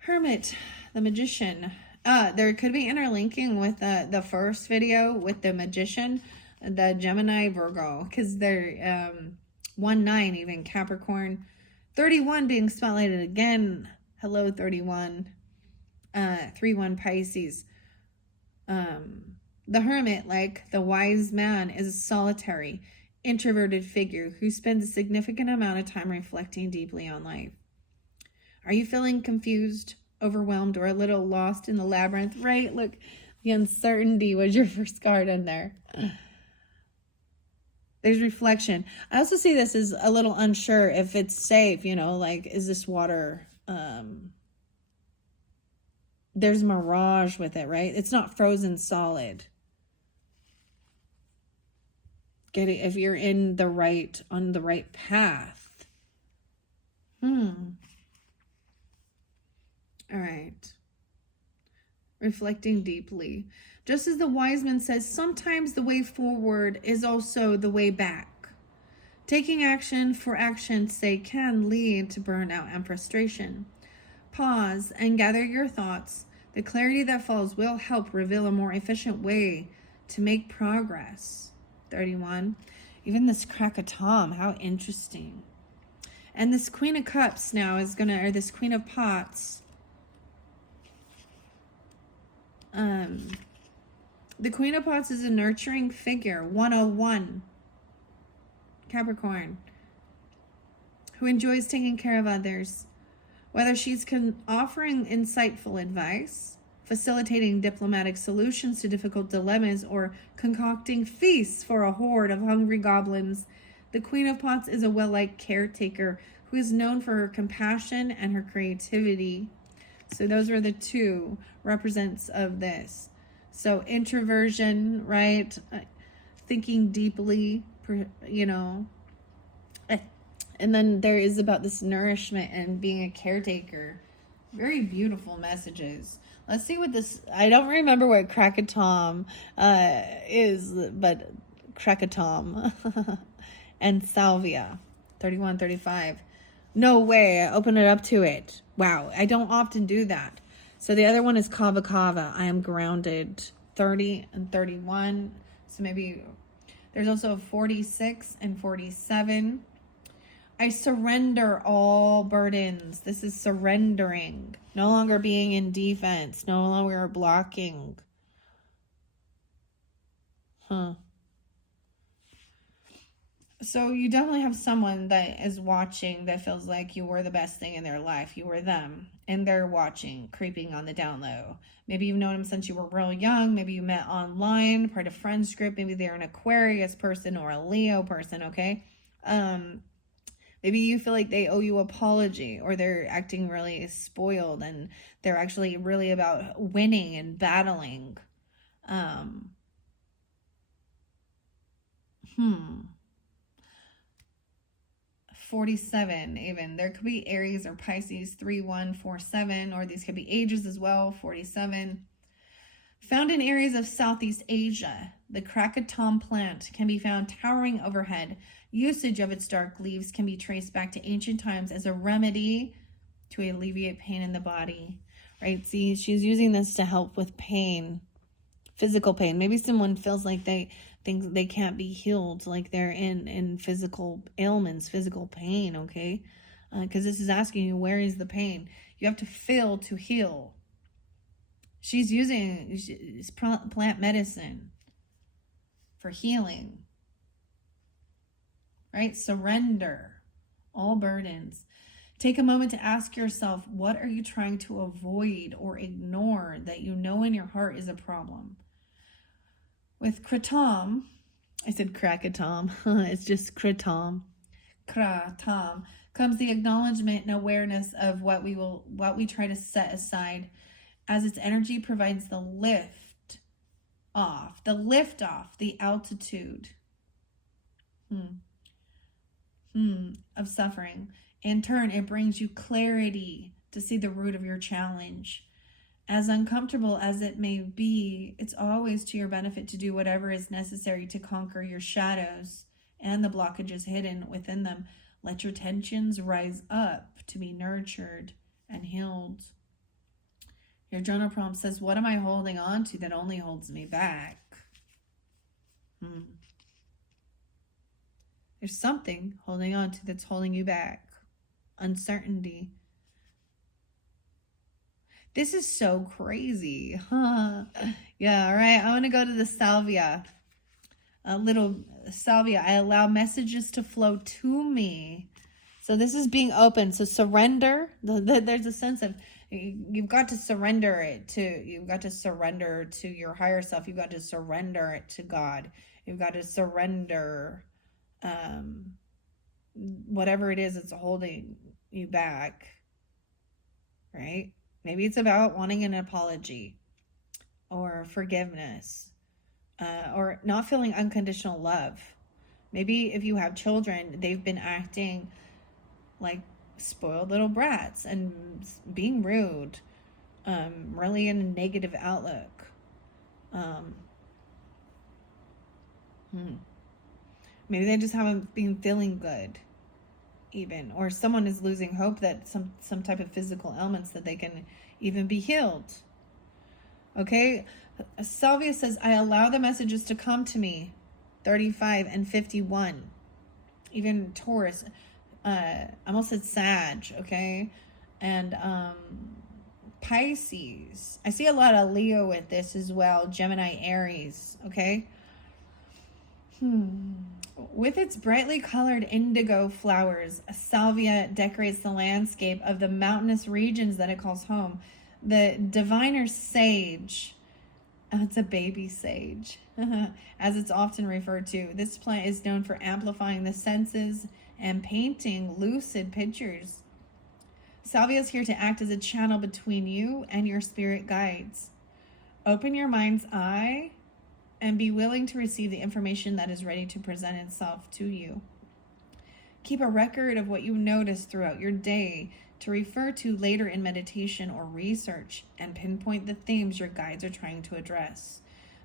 Hermit, the Magician. There could be interlinking with the first video with the Magician, the Gemini, Virgo, because they're 1-9 even, Capricorn. 31 being spotlighted again. Hello, 31. 3-1 Pisces. The Hermit, like the wise man, is a solitary, introverted figure who spends a significant amount of time reflecting deeply on life. Are you feeling confused, overwhelmed, or a little lost in the labyrinth? Right? Look, the uncertainty was your first card in there. There's reflection. I also see this as a little unsure if it's safe, like, is this water, there's mirage with it, right? It's not frozen solid. If you're on the right path. All right. Reflecting deeply. Just as the Wiseman says, sometimes the way forward is also the way back. Taking action for action's sake can lead to burnout and frustration. Pause and gather your thoughts. The clarity that follows will help reveal a more efficient way to make progress. 31. Even this Krakatom, how interesting. And this Queen of Cups now is or this Queen of Pots. The Queen of Pots is a nurturing figure, 101. Capricorn. Who enjoys taking care of others. Whether she's offering insightful advice, facilitating diplomatic solutions to difficult dilemmas, or concocting feasts for a horde of hungry goblins, the Queen of Pots is a well-liked caretaker who is known for her compassion and her creativity. So those were the two represents of this. So introversion, right? Thinking deeply, And then there is about this nourishment and being a caretaker. Very beautiful messages. Let's see what this... I don't remember what Krakatom is, but Krakatom and Salvia. 31, 35. No way. I open it up to it. Wow. I don't often do that. So the other one is Kava Kava. I am grounded. 30 and 31. So maybe there's also 46 and 47. I surrender all burdens. This is surrendering. No longer being in defense. No longer blocking. So you definitely have someone that is watching that feels like you were the best thing in their life. You were them. And they're watching, creeping on the down low. Maybe you've known them since you were real young. Maybe you met online, part of friends group. Maybe they're an Aquarius person or a Leo person, okay? Maybe you feel like they owe you an apology, or they're acting really spoiled and they're actually really about winning and battling. 47 even. There could be Aries or Pisces, 3, 1, 4, 7, or these could be ages as well, 47. Found in areas of Southeast Asia, the Krakatom plant can be found towering overhead. Usage of its dark leaves can be traced back to ancient times as a remedy to alleviate pain in the body. Right? See, she's using this to help with pain, physical pain. Maybe someone feels like they think they can't be healed, like they're in physical ailments, physical pain, okay? Because this is asking you, where is the pain? You have to feel to heal. She's using plant medicine for healing. Right? Surrender all burdens. Take a moment to ask yourself, what are you trying to avoid or ignore that you know in your heart is a problem? With Kratom, I said Krakatom, it's just Kratom. Kratom comes the acknowledgement and awareness of what we try to set aside, as its energy provides the lift off, the altitude of suffering. In turn, it brings you clarity to see the root of your challenge. As uncomfortable as it may be, it's always to your benefit to do whatever is necessary to conquer your shadows and the blockages hidden within them. Let your tensions rise up to be nurtured and healed. Your journal prompt says, what am I holding on to that only holds me back? There's something holding on to that's holding you back. Uncertainty. This is so crazy, huh? Yeah, all right. I want to go to the salvia. A little salvia. I allow messages to flow to me. So this is being open. So surrender. There's a sense of you've got to surrender it to. You've got to surrender to your higher self. You've got to surrender it to God. You've got to surrender whatever it is that's holding you back. Right? Maybe it's about wanting an apology or forgiveness or not feeling unconditional love. Maybe if you have children, they've been acting like spoiled little brats and being rude, really in a negative outlook. Maybe they just haven't been feeling good. Even, or someone is losing hope that some type of physical ailments that they can even be healed. Okay, Salvia says, I allow the messages to come to me. 35 and 51. Even Taurus, I almost said Sag, okay, and Pisces. I see a lot of Leo with this as well. Gemini, Aries, okay. With its brightly colored indigo flowers, salvia decorates the landscape of the mountainous regions that it calls home. The diviner sage, it's a baby sage, as it's often referred to. This plant is known for amplifying the senses and painting lucid pictures. Salvia is here to act as a channel between you and your spirit guides. Open your mind's eye and be willing to receive the information that is ready to present itself to you. Keep a record of what you notice throughout your day to refer to later in meditation or research, and pinpoint the themes your guides are trying to address.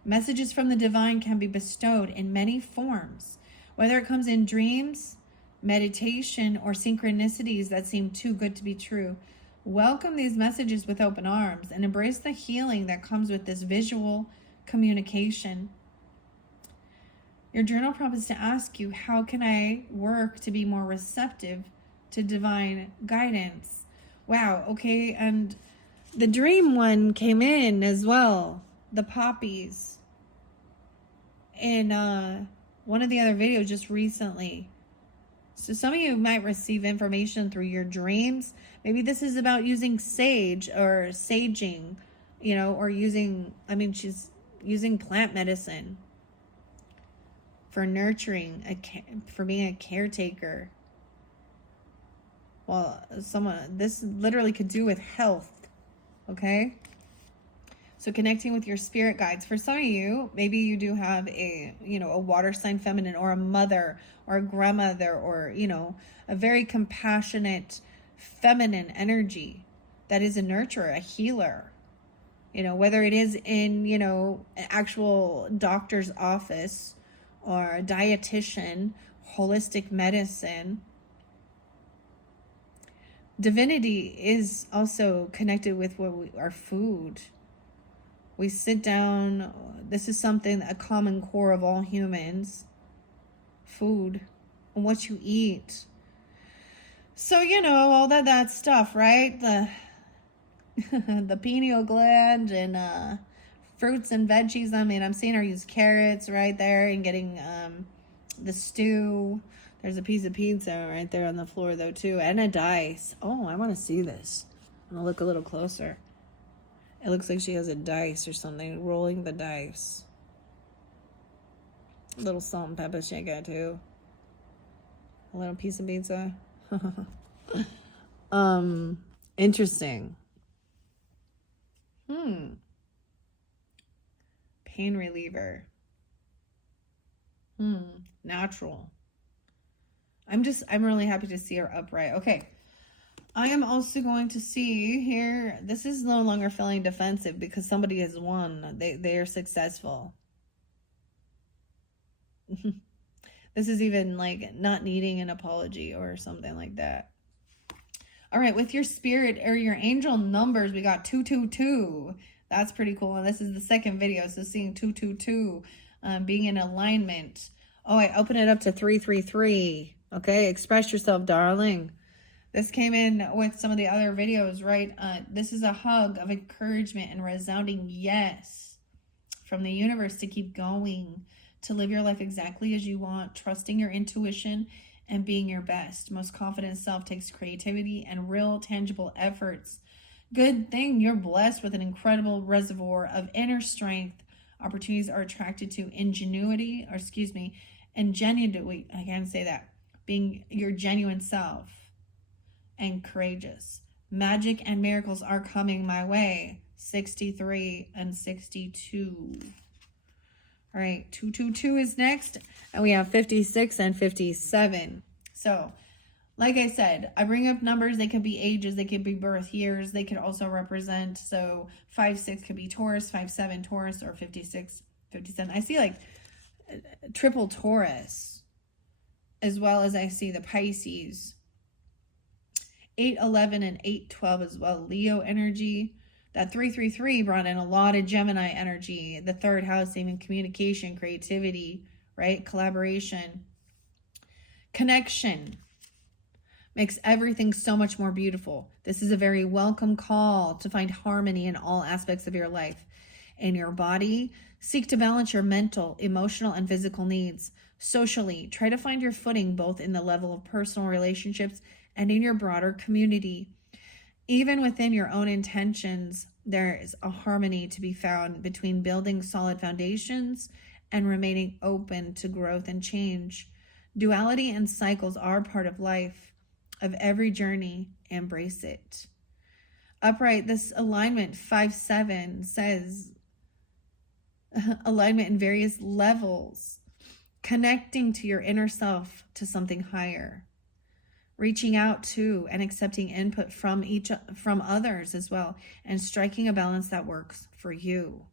Messages from the divine can be bestowed in many forms, whether it comes in dreams, meditation, or synchronicities that seem too good to be true. Welcome these messages with open arms and embrace the healing that comes with this visual communication. Your journal prompt is to ask you, how can I work to be more receptive to divine guidance? Wow, okay, and the dream one came in as well, the poppies, in one of the other videos just recently. So some of you might receive information through your dreams. Maybe this is about using sage or saging, or she's using plant medicine for nurturing, for being a caretaker. Well, this literally could do with health, okay? So connecting with your spirit guides. For some of you, maybe you do have a water sign feminine, or a mother or a grandmother, or, a very compassionate feminine energy that is a nurturer, a healer. Whether it is in, an actual doctor's office, or a dietitian, holistic medicine. Divinity is also connected with our food. We sit down. This is a common core of all humans. Food and what you eat. So, all that stuff, right? The pineal gland and fruits and veggies. I'm seeing her use carrots right there and getting the stew. There's a piece of pizza right there on the floor though too, and a dice. Oh, I want to see this. I'm gonna look a little closer. It looks like she has a dice or something, rolling the dice. A little salt and pepper shaker too. A little piece of pizza. Interesting. Pain reliever. Natural. I'm really happy to see her upright. Okay. I am also going to see here, this is no longer feeling defensive because somebody has won. They are successful. This is even like not needing an apology or something like that. All right, with your spirit or your angel numbers, we got 222. That's pretty cool. And this is the second video, so seeing 222 being in alignment. Oh, I open it up to 333. Okay, express yourself, darling. This came in with some of the other videos, right? This is a hug of encouragement and resounding yes from the universe to keep going, to live your life exactly as you want, trusting your intuition and being your best. Most confident self takes creativity and real tangible efforts. Good thing you're blessed with an incredible reservoir of inner strength. Opportunities are attracted to ingenuity, I can't say that. Being your genuine self and courageous. Magic and miracles are coming my way. 63 and 62. All right, 222 is next. And we have 56 and 57. So, like I said, I bring up numbers. They could be ages. They could be birth years. They could also represent. So, 5-6 could be Taurus, 5-7 Taurus, or 56, 57. I see like triple Taurus, as well as I see the Pisces. 8-11 and 8-12 as well. Leo energy. That 333 brought in a lot of Gemini energy. The third house, even communication, creativity, right? Collaboration. Connection. Makes everything so much more beautiful. This is a very welcome call to find harmony in all aspects of your life. In your body, seek to balance your mental, emotional, and physical needs. Socially, try to find your footing both in the level of personal relationships and in your broader community. Even within your own intentions, there is a harmony to be found between building solid foundations and remaining open to growth and change. Duality and cycles are part of life, of every journey. Embrace it. Upright, this alignment 5-7 says alignment in various levels, connecting to your inner self, to something higher. reaching out to and accepting input from others as well, and striking a balance that works for you.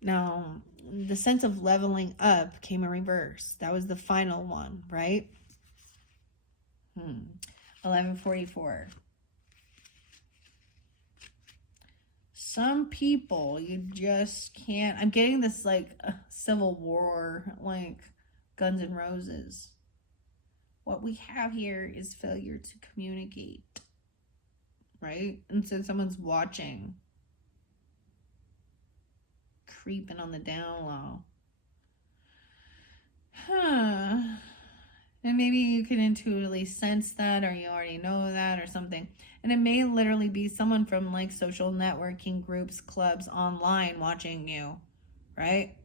Now, the sense of leveling up came in reverse. That was the final one, right? 1144. Some people, you just can't. I'm getting this like civil war, like Guns N' Roses. What we have here is failure to communicate, right? And so someone's watching, creeping on the down low. And maybe you can intuitively sense that, or you already know that, or something. And it may literally be someone from like social networking groups, clubs, online watching you, right?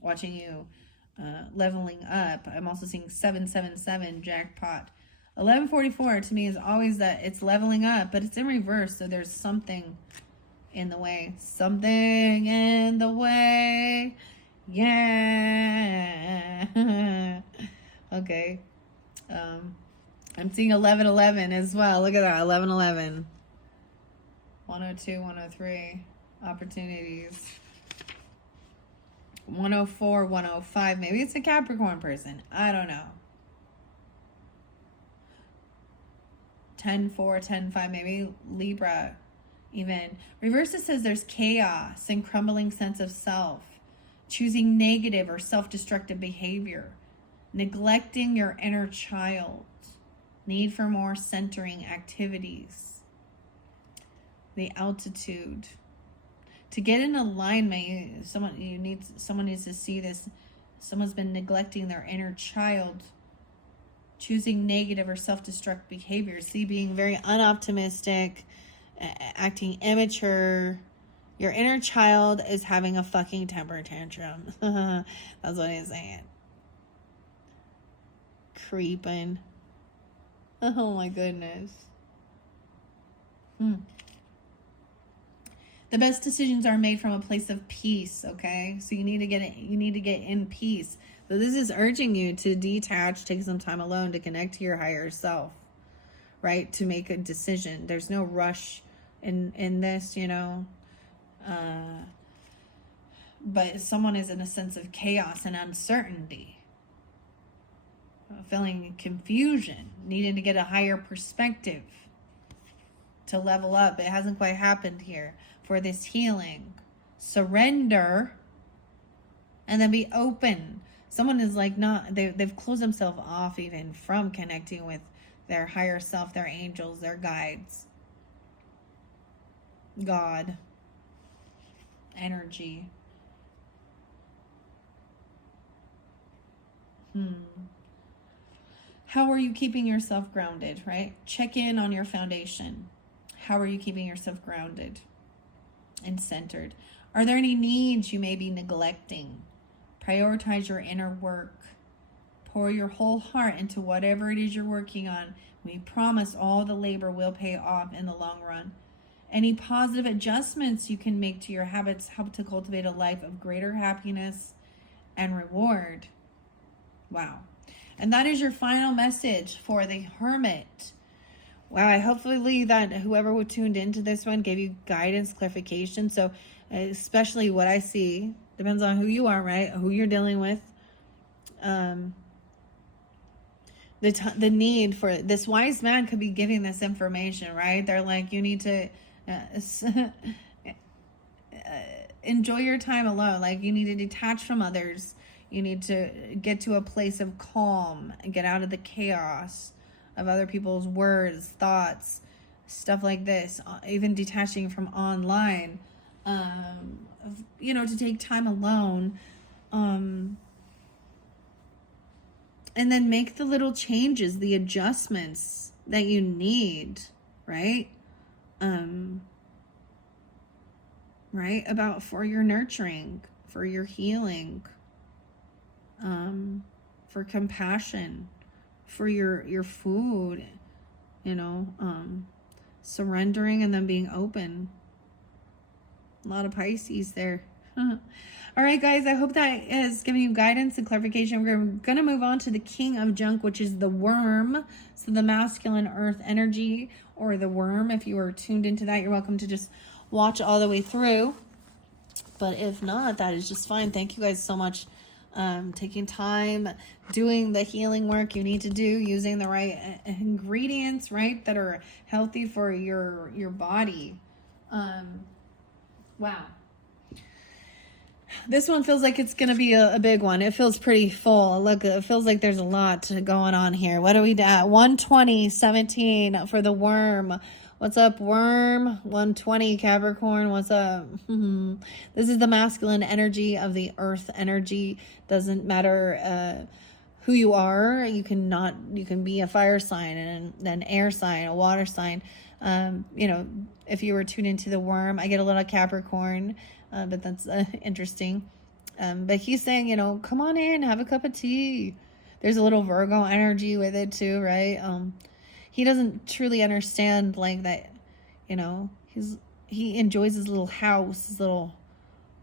Watching you leveling up. I'm also seeing 777 jackpot. 1144 to me is always that it's leveling up, but it's in reverse. So there's something in the way. Something in the way. Yeah. Okay. I'm seeing 1111 as well. Look at that. 1111. 102, 103. Opportunities. 104, 105. Maybe it's a Capricorn person. I don't know. 10-4, 10-5. Maybe Libra even. Reverse, it says there's chaos and crumbling sense of self. Choosing negative or self-destructive behavior. Neglecting your inner child. Need for more centering activities. The altitude. To get in alignment, someone needs to see this. Someone's been neglecting their inner child. Choosing negative or self-destructive behavior. See, being very unoptimistic, acting immature. Your inner child is having a fucking temper tantrum. That's what he's saying. Creeping. Oh my goodness. The best decisions are made from a place of peace, okay? So you need to get in peace. So this is urging you to detach, take some time alone to connect to your higher self, right? To make a decision. There's no rush in this, you know. But someone is in a sense of chaos and uncertainty, feeling confusion, needing to get a higher perspective to level up. It hasn't quite happened here for this healing. Surrender and then be open. Someone is like they've closed themselves off even from connecting with their higher self, their angels, their guides, God, energy. How are you keeping yourself grounded, right? Check in on your foundation. How are you keeping yourself grounded and centered? Are there any needs you may be neglecting? Prioritize your inner work. Pour your whole heart into whatever it is you're working on. We promise all the labor will pay off in the long run. Any positive adjustments you can make to your habits help to cultivate a life of greater happiness and reward. Wow. And that is your final message for the Hermit. Wow, I hopefully that whoever tuned into this one gave you guidance, clarification. So especially what I see, depends on who you are, right? Who you're dealing with. The need for this wise man could be giving this information, right? They're like, you need to enjoy your time alone. Like, you need to detach from others. You need to get to a place of calm and get out of the chaos of other people's words, thoughts, stuff like this. Even detaching from online, to take time alone, and then make the little changes, the adjustments that you need, right? For your nurturing, for your healing, for compassion, for your food, surrendering and then being open. A lot of Pisces there. All right, guys, I hope that is giving you guidance and clarification. We're going to move on to the King of Junk, which is the worm. So the masculine earth energy, or the worm. If you are tuned into that, you're welcome to just watch all the way through. But if not, that is just fine. Thank you guys so much. Taking time, doing the healing work you need to do, using the right ingredients, right, that are healthy for your body. Wow. This one feels like it's going to be a big one. It feels pretty full. Look, it feels like there's a lot going on here. What are we at? 120.17 for the worm. What's up, worm? 120 Capricorn. What's up? This is the masculine energy of the earth energy. Doesn't matter who you are. You can be a fire sign and an air sign, a water sign. If you were tuned into the worm, I get a little Capricorn. But that's interesting. But he's saying, come on in, have a cup of tea. There's a little Virgo energy with it too, right? He doesn't truly understand like that, he enjoys his little house, his little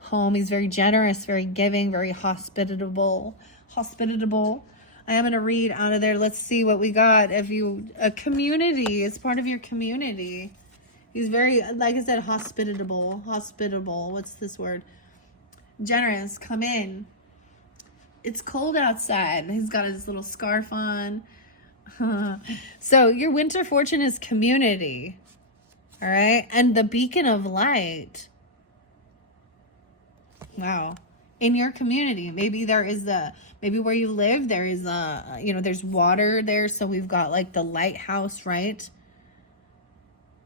home. He's very generous, very giving, very hospitable. I am going to read out of there. Let's see what we got. A community is part of your community. He's very, like I said, hospitable. What's this word? Generous. Come in. It's cold outside. He's got his little scarf on. So your winter fortune is community. All right. And the beacon of light. Wow. In your community. Maybe maybe where you live, there is there's water there. So we've got like the lighthouse, right?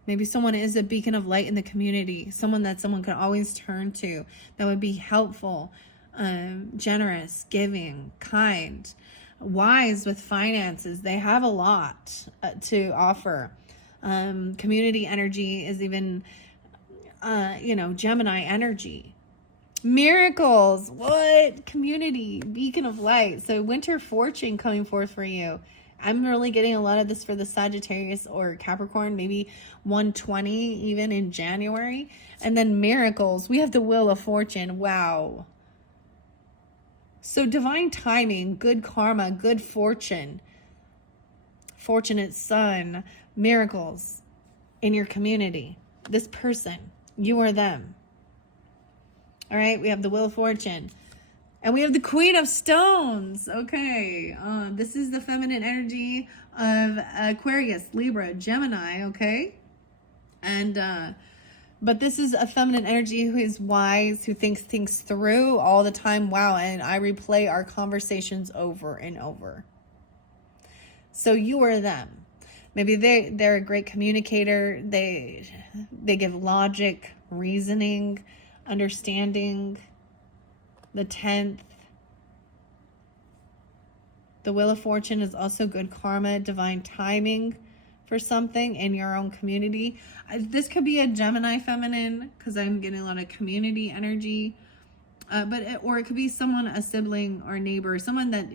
Maybe someone is a beacon of light in the community, someone can always turn to, that would be helpful, generous, giving, kind, wise with finances. They have a lot to offer. Community energy is even, Gemini energy. Miracles. What? Community, beacon of light. So winter fortune coming forth for you. I'm really getting a lot of this for the Sagittarius or Capricorn, maybe 120 even in January. And then miracles. We have the Wheel of Fortune. Wow. So divine timing, good karma, good fortune, fortunate son, miracles in your community. This person, you or them. All right, we have the Wheel of Fortune. And we have the Queen of Stones. Okay. This is the feminine energy of Aquarius, Libra, Gemini. Okay. And, but this is a feminine energy who is wise, who thinks things through all the time. Wow. And I replay our conversations over and over. So you are them. Maybe they're a great communicator. They give logic, reasoning, understanding. The 10th. The Wheel of Fortune is also good karma, divine timing for something in your own community. This could be a Gemini feminine because I'm getting a lot of community energy. Or it could be someone, a sibling or neighbor, someone that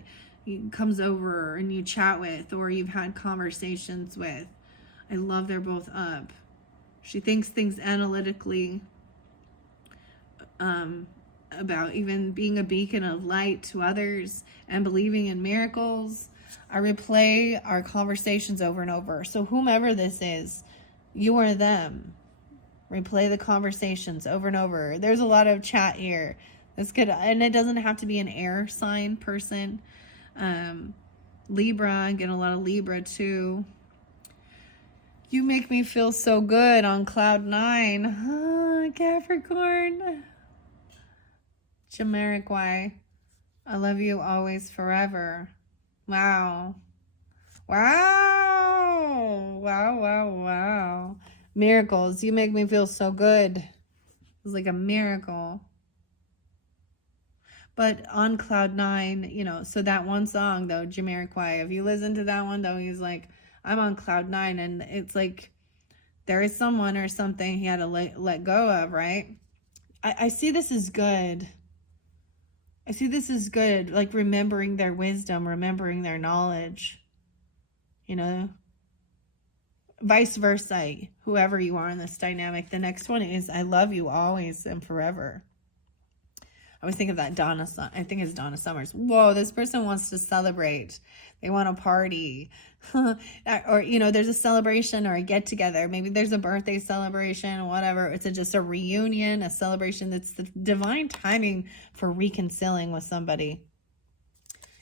comes over and you chat with or you've had conversations with. I love they're both up. She thinks things analytically. About even being a beacon of light to others and believing in miracles. I replay our conversations over and over. So whomever this is, you or them, replay the conversations over and over. There's a lot of chat here. That's good. And it doesn't have to be an air sign person. Libra, I get a lot of Libra too. You make me feel so good on cloud 9. Capricorn. Jamiroquai, I love you always forever. Wow. Miracles, you make me feel so good. It's like a miracle. But on cloud 9, so that one song though, Jamiroquai, if you listen to that one though, he's like, I'm on cloud 9, and it's like there is someone or something he had to let go of, right? I see this as good. I see this as good, like remembering their wisdom, remembering their knowledge, vice versa, whoever you are in this dynamic. The next one is I love you always and forever. I always think of that Donna, I think it's Donna Summers. Whoa, this person wants to celebrate. They want to party. Or, you know, there's a celebration or a get together. Maybe there's a birthday celebration or whatever. It's just a reunion, a celebration. That's the divine timing for reconciling with somebody.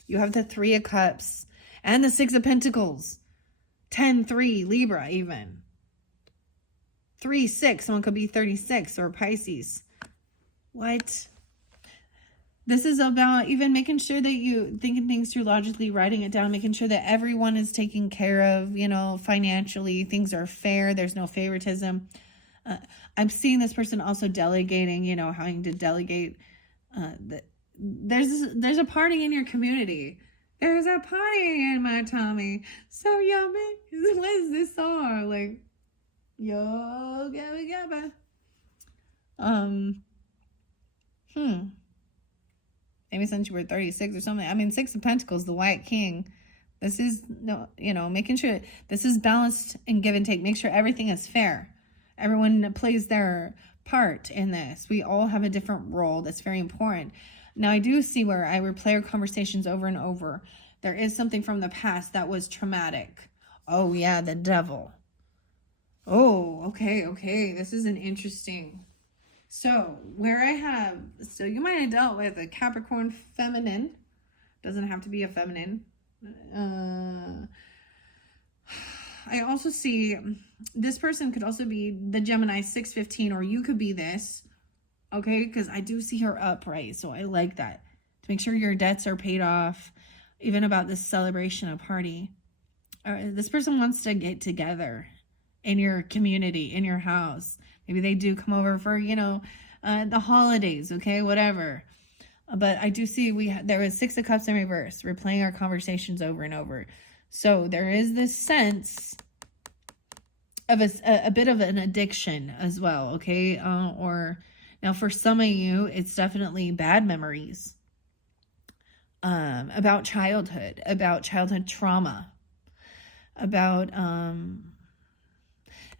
You have the 3 of Cups and the 6 of Pentacles. 10-3, Libra even. 3-6, someone could be 36 or Pisces. What? This is about even making sure that you thinking things through logically, writing it down, making sure that everyone is taken care of, you know, financially, things are fair, there's no favoritism. I'm seeing this person also delegating, you know, having to delegate. There's a party in your community. There's a party in my tummy. So yummy. What is this song? Like, yo, gabba gabba. Maybe since you were 36 or something. I mean, 6 of Pentacles, the White King. This is, no, you know, making sure this is balanced and give and take. Make sure everything is fair. Everyone plays their part in this. We all have a different role. That's very important. Now, I do see where I replay our conversations over and over. There is something from the past that was traumatic. Oh, yeah, the Devil. Oh, okay. This is an interesting. So, where I have, so you might have dealt with a Capricorn feminine. Doesn't have to be a feminine. I also see this person could also be the Gemini 615, or you could be this. Okay, because I do see her upright, so I like that. To make sure your debts are paid off, even about this celebration, a party. This person wants to get together in your community, in your house. Maybe they do come over for, you know, the holidays, okay, whatever. But I do see there was 6 of Cups in reverse. We're playing our conversations over and over. So there is this sense of a bit of an addiction as well, okay? Now, for some of you, it's definitely bad memories about childhood trauma, about,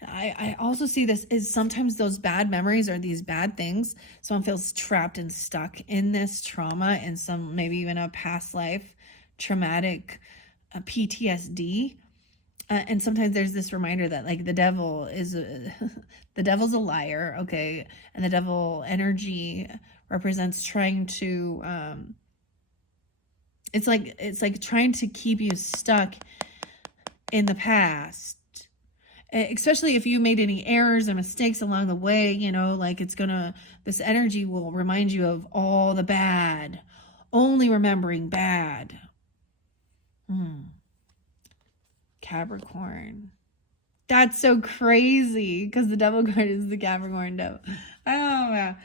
I also see this is sometimes those bad memories or these bad things. Someone feels trapped and stuck in this trauma and some, maybe even a past life, traumatic PTSD. And sometimes there's this reminder that like the devil is the devil's a liar, okay? And the devil energy represents trying to it's like trying to keep you stuck in the past. Especially if you made any errors and mistakes along the way, you know, like this energy will remind you of all the bad, only remembering bad. Capricorn. That's so crazy because the devil card is the Capricorn devil. Oh, yeah.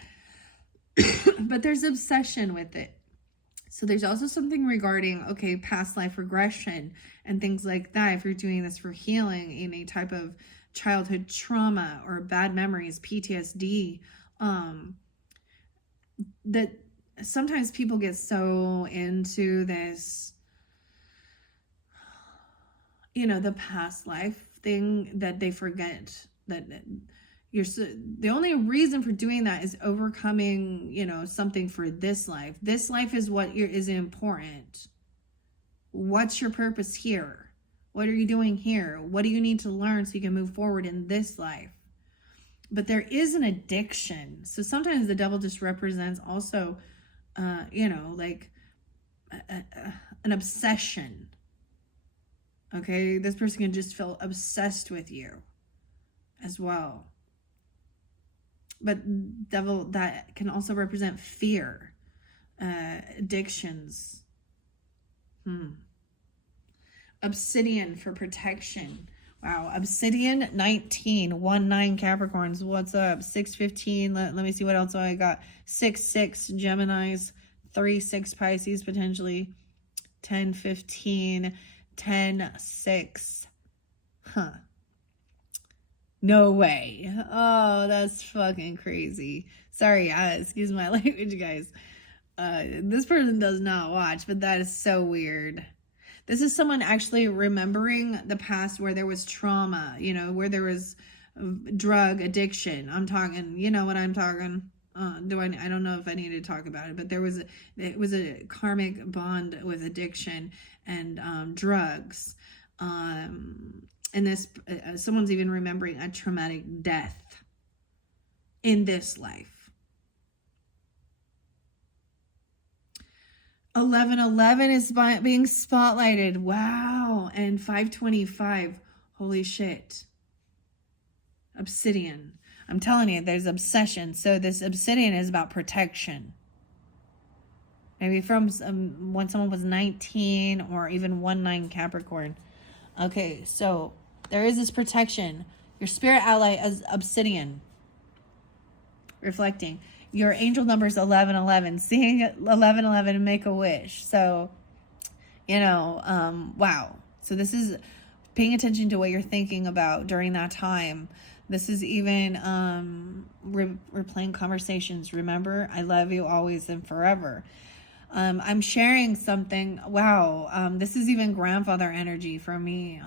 But there's obsession with it. So there's also something regarding, okay, past life regression and things like that. If you're doing this for healing, any type of childhood trauma or bad memories, PTSD, that sometimes people get so into this, you know, the past life thing that they forget that the only reason for doing that is overcoming, you know, something for this life. This life is what is important. What's your purpose here? What are you doing here? What do you need to learn so you can move forward in this life? But there is an addiction. So sometimes the devil just represents also, you know, like an obsession. Okay, this person can just feel obsessed with you as well. But devil, that can also represent fear, addictions. Obsidian for protection. Wow, Obsidian 19, 1-9 Capricorns. What's up? 6-15. Let me see what else I got. 6-6 Geminis. 3-6 Pisces potentially. 10-15. 10-6. Huh. No way. Oh, that's fucking crazy. Sorry, excuse my language, guys. This person does not watch, but that is so weird. This is someone actually remembering the past where there was trauma, you know, where there was drug addiction. I'm talking, you know what I'm talking. I don't know if I need to talk about it, but it was a karmic bond with addiction and drugs. And this, someone's even remembering a traumatic death in this life. 1111 is being spotlighted. Wow. And 525. Holy shit. Obsidian. I'm telling you, there's obsession. So this obsidian is about protection. Maybe from when someone was 19 or even 1-9 Capricorn. Okay, so there is this protection. Your spirit ally is obsidian. Reflecting. Your angel number is 1111. Seeing 1111 make a wish. So, you know, wow. So this is paying attention to what you're thinking about during that time. This is even replaying conversations. Remember, I love you always and forever. I'm sharing something. Wow. This is even grandfather energy for me.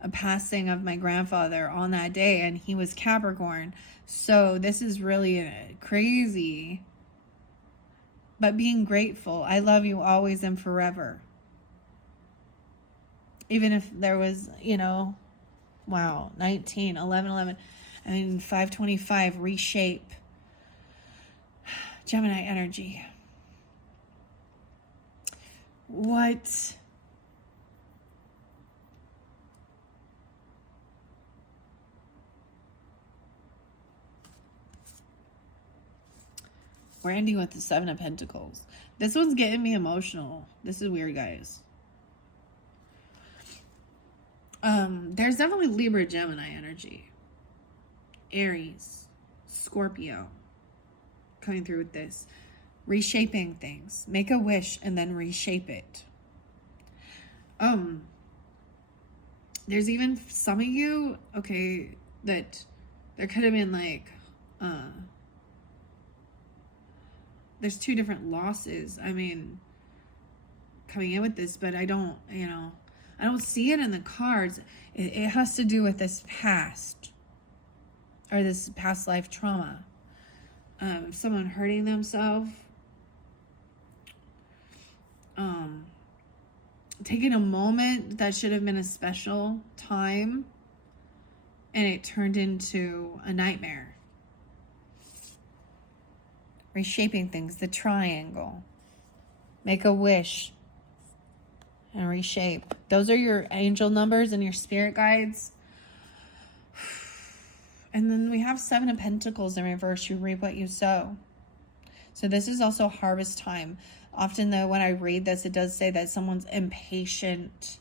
A passing of my grandfather on that day, and he was Capricorn. So this is really crazy. But being grateful. I love you always and forever. Even if there was, you know, wow, 19, 11, 11, and 525, reshape. Gemini energy. What? We're ending with the 7 of Pentacles. This one's getting me emotional. This is weird, guys. There's definitely Libra, Gemini energy. Aries, Scorpio coming through with this. Reshaping things. Make a wish and then reshape it. There's even some of you, okay, that there could have been like, there's 2 different losses. I mean, coming in with this, but I don't, you know, I don't see it in the cards. It has to do with this past or this past life trauma. Someone hurting themselves. Taking a moment that should have been a special time and it turned into a nightmare. Reshaping things, the triangle. Make a wish and reshape. Those are your angel numbers and your spirit guides. And then we have 7 of Pentacles in reverse. You reap what you sow. So this is also harvest time. Often though, when I read this, it does say that someone's impatient.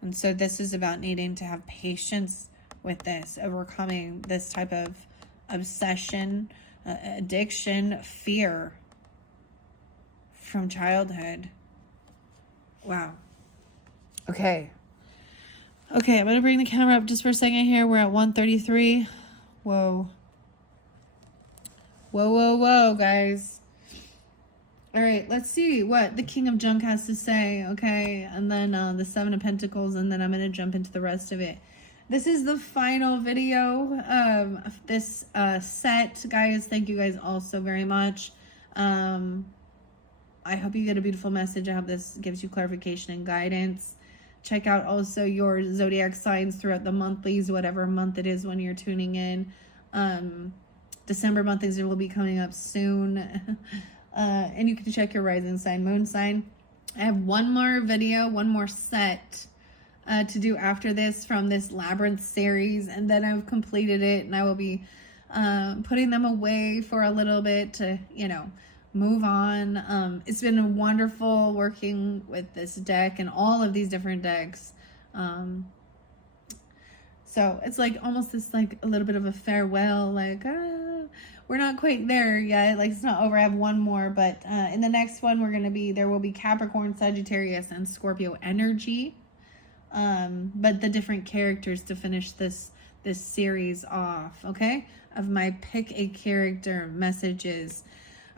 And so this is about needing to have patience with this, overcoming this type of obsession, addiction, fear from childhood. Wow. Okay. Okay, I'm going to bring the camera up just for a second here. We're at 133. Whoa. Whoa, whoa, whoa, guys. All right, let's see what the King of Junk has to say, okay? And then the 7 of Pentacles, and then I'm going to jump into the rest of it. This is the final video of this set, guys. Thank you guys all so very much. I hope you get a beautiful message. I hope this gives you clarification and guidance. Check out also your zodiac signs throughout the monthlies, whatever month it is when you're tuning in. December monthlies will be coming up soon. And you can check your rising sign, moon sign. I have one more video, one more set to do after this from this Labyrinth series, and then I've completed it, and I will be putting them away for a little bit to, you know, move on. It's been wonderful working with this deck and all of these different decks. So it's like almost this like a little bit of a farewell, like we're not quite there yet, like it's not over. I have one more, but in the next one there will be Capricorn, Sagittarius, and Scorpio energy, but the different characters to finish this series off, okay, of my pick a character messages.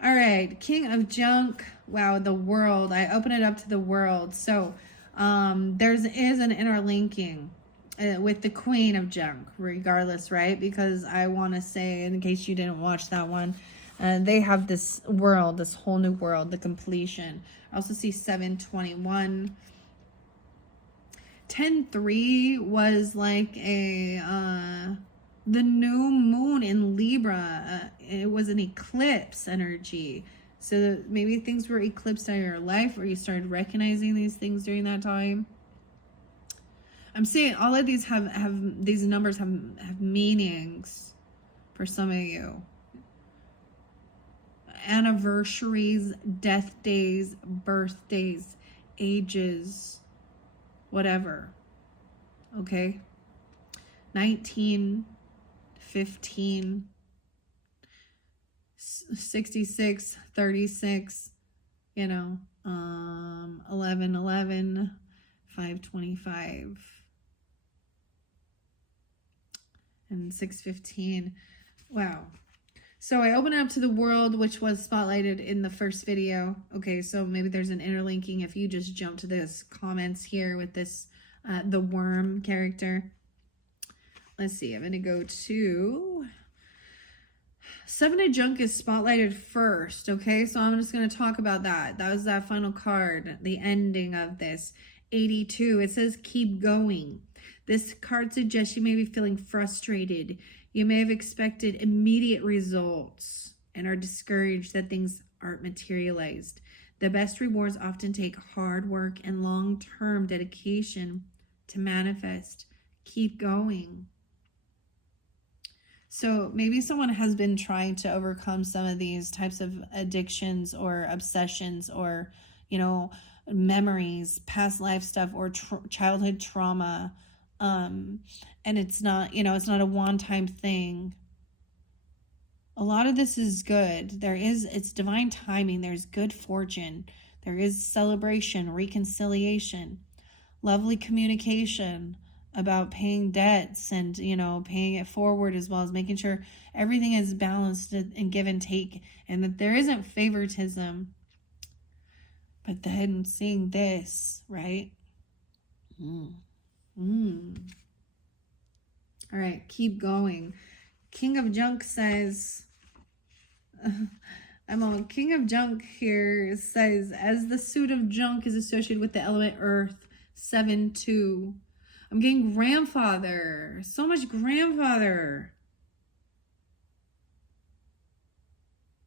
All right, King of Junk. Wow, the world. I open it up to the world. So there is an interlinking with the Queen of Junk, regardless, right? Because I want to say, in case you didn't watch that one, they have this world, this whole new world, the completion. I also see 721. 10-3 was like the new moon in Libra. It was an eclipse energy. So maybe things were eclipsed out of your life, or you started recognizing these things during that time. I'm saying all of these have these numbers have meanings for some of you. Anniversaries, death days, birthdays, ages, whatever. Okay? 19, 15, 66, 36, 11, 11, 525. And 615. Wow. So I open up to the world, which was spotlighted in the first video. Okay, so maybe there's an interlinking if you just jump to this comments here with this, the worm character. Let's see, I'm going to go to 7 of Junk is spotlighted first. Okay, so I'm just going to talk about that. That was that final card, the ending of this. 82, it says keep going. This card suggests you may be feeling frustrated. You may have expected immediate results and are discouraged that things aren't materialized. The best rewards often take hard work and long-term dedication to manifest. Keep going. So maybe someone has been trying to overcome some of these types of addictions or obsessions or, memories, past life stuff, or childhood trauma. And it's not, it's not a one-time thing. A lot of this is good. It's divine timing. There's good fortune. There is celebration, reconciliation, lovely communication about paying debts and, paying it forward, as well as making sure everything is balanced and give and take, and that there isn't favoritism. But then seeing this, right? All right, keep going. King of Junk says, King of Junk here says, as the suit of junk is associated with the element earth, 7-2. I'm getting grandfather. So much grandfather.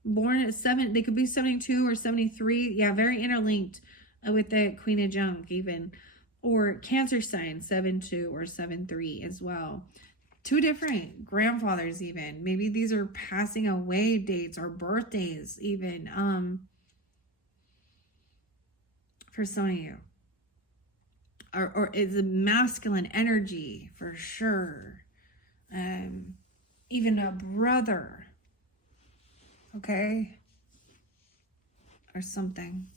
Born at 7, they could be 72 or 73. Yeah, very interlinked with the Queen of Junk even. Or Cancer sign, 7-2 or 7-3 as well. 2 different grandfathers even. Maybe these are passing away dates or birthdays even. For some of you. Or it's a masculine energy for sure. Even a brother. Okay? Or something.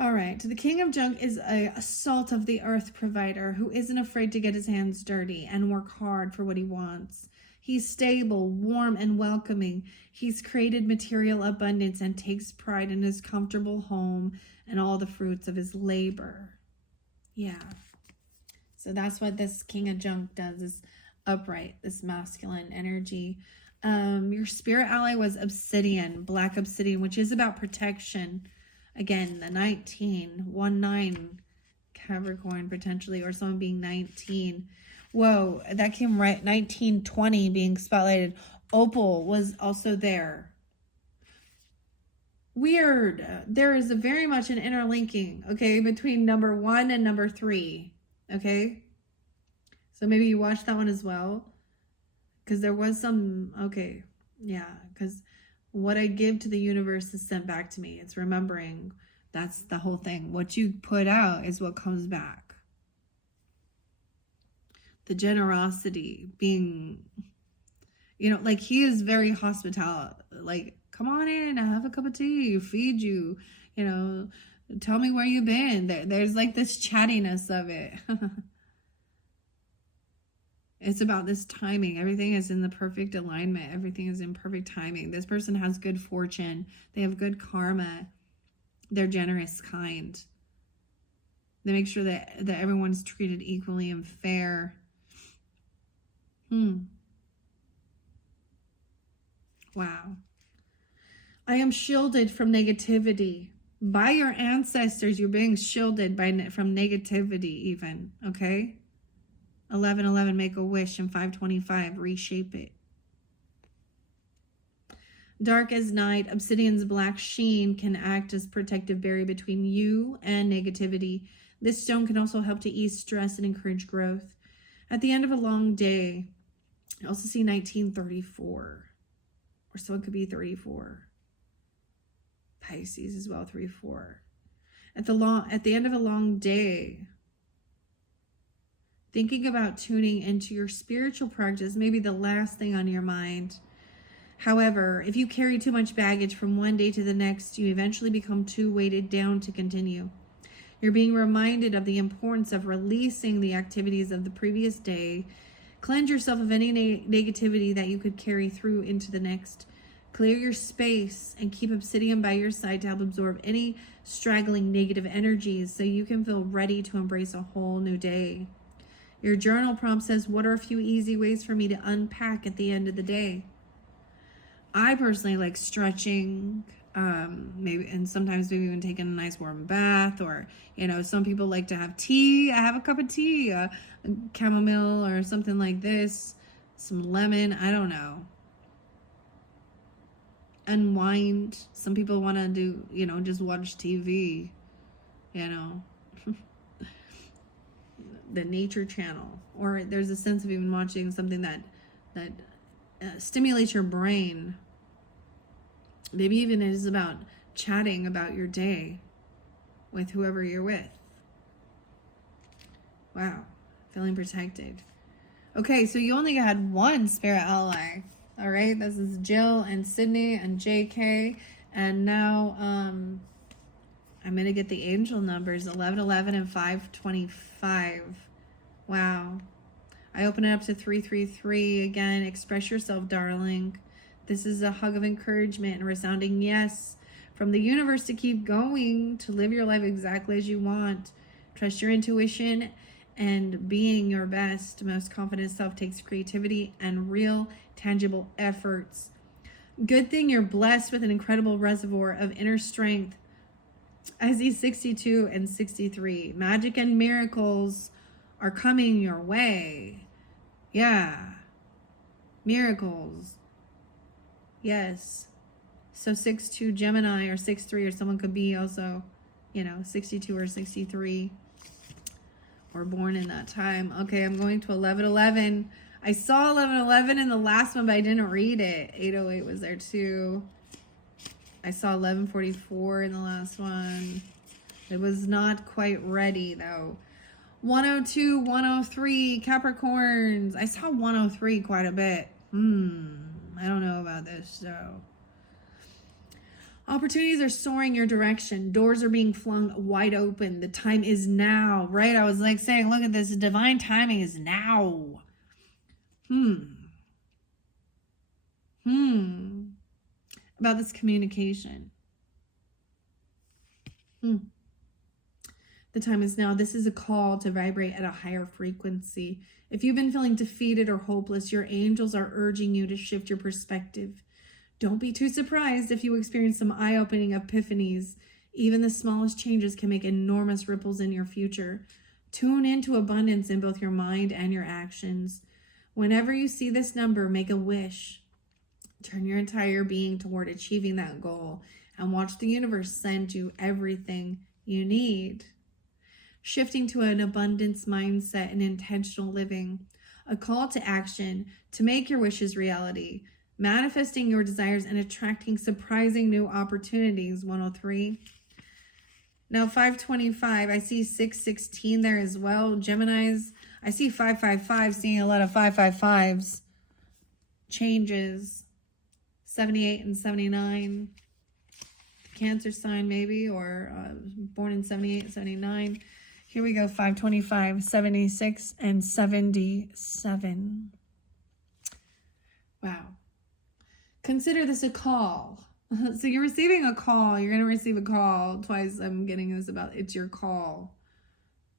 All right, the King of Junk is a salt of the earth provider who isn't afraid to get his hands dirty and work hard for what he wants. He's stable, warm, and welcoming. He's created material abundance and takes pride in his comfortable home and all the fruits of his labor. Yeah. So that's what this King of Junk does, is upright, this masculine energy. Your spirit ally was obsidian, black obsidian, which is about protection. Again, the 19 Capricorn potentially, or someone being 19. Whoa, that came right. 1920 being spotlighted. Opal was also there. Weird. There is very much an interlinking, okay, between number 1 and number 3. Okay. So maybe you watched that one as well. Because there was some, okay. Yeah, because what I give to the universe is sent back to me. It's remembering. That's the whole thing. What you put out is what comes back. The generosity being, like he is very hospitable. Like, come on in, have a cup of tea, feed you, tell me where you've been. There's like this chattiness of it. It's about this timing. Everything is in the perfect alignment. Everything is in perfect timing. This person has good fortune. They have good karma. They're generous, kind. They make sure that everyone's treated equally and fair. Wow. I am shielded from negativity. By your ancestors, you're being shielded from negativity even, okay? 11:11, make a wish, and 5:25, reshape it. Dark as night, obsidian's black sheen can act as protective barrier between you and negativity. This stone can also help to ease stress and encourage growth. At the end of a long day, I also see 1934, or so it could be 34. Pisces as well, 3-4. At the end of a long day, thinking about tuning into your spiritual practice may be the last thing on your mind. However, if you carry too much baggage from one day to the next, you eventually become too weighted down to continue. You're being reminded of the importance of releasing the activities of the previous day. Cleanse yourself of any negativity that you could carry through into the next. Clear your space and keep obsidian by your side to help absorb any straggling negative energies so you can feel ready to embrace a whole new day. Your journal prompt says, what are a few easy ways for me to unpack at the end of the day? I personally like stretching, maybe, and sometimes maybe even taking a nice warm bath, or, some people like to have tea. I have a cup of tea, chamomile or something like this, some lemon, I don't know. Unwind. Some people want to do, just watch TV, the nature channel, or there's a sense of even watching something that stimulates your brain. Maybe even it is about chatting about your day with whoever you're with. Wow, feeling protected. Okay, so you only had one spirit ally. All right, this is Jill and Sydney and JK. And now I'm going to get the angel numbers, 11:11 and 5:25. Wow. I open it up to 333 again. Express yourself, darling. This is a hug of encouragement and resounding yes from the universe to keep going, to live your life exactly as you want. Trust your intuition, and being your best, most confident self takes creativity and real, tangible efforts. Good thing you're blessed with an incredible reservoir of inner strength. I see 62 and 63. Magic and miracles are coming your way. Yeah. Miracles. Yes. So 6-2 Gemini or 6-3, or someone could be also, 62 or 63. Or born in that time. Okay, I'm going to 11:11. I saw 11:11 in the last one, but I didn't read it. 808 was there too. I saw 11:44 in the last one. It was not quite ready though. 102, 103, Capricorns. I saw 103 quite a bit. I don't know about this though. Opportunities are soaring your direction. Doors are being flung wide open. The time is now, right? I was like saying, look at this. Divine timing is now. About this communication. The time is now. This is a call to vibrate at a higher frequency. If you've been feeling defeated or hopeless, your angels are urging you to shift your perspective. Don't be too surprised if you experience some eye-opening epiphanies. Even the smallest changes can make enormous ripples in your future. Tune into abundance in both your mind and your actions. Whenever you see this number, make a wish. Turn your entire being toward achieving that goal and watch the universe send you everything you need. Shifting to an abundance mindset and intentional living. A call to action to make your wishes reality. Manifesting your desires and attracting surprising new opportunities, 103. Now 525, I see 616 there as well. Geminis, I see 555, seeing a lot of 555s. Changes, 78 and 79. Cancer sign maybe, or born in 78 and 79. Here we go, 525, 76 and 77. Wow. Consider this a call. So you're receiving a call. You're going to receive a call. Twice I'm getting this about it's your call.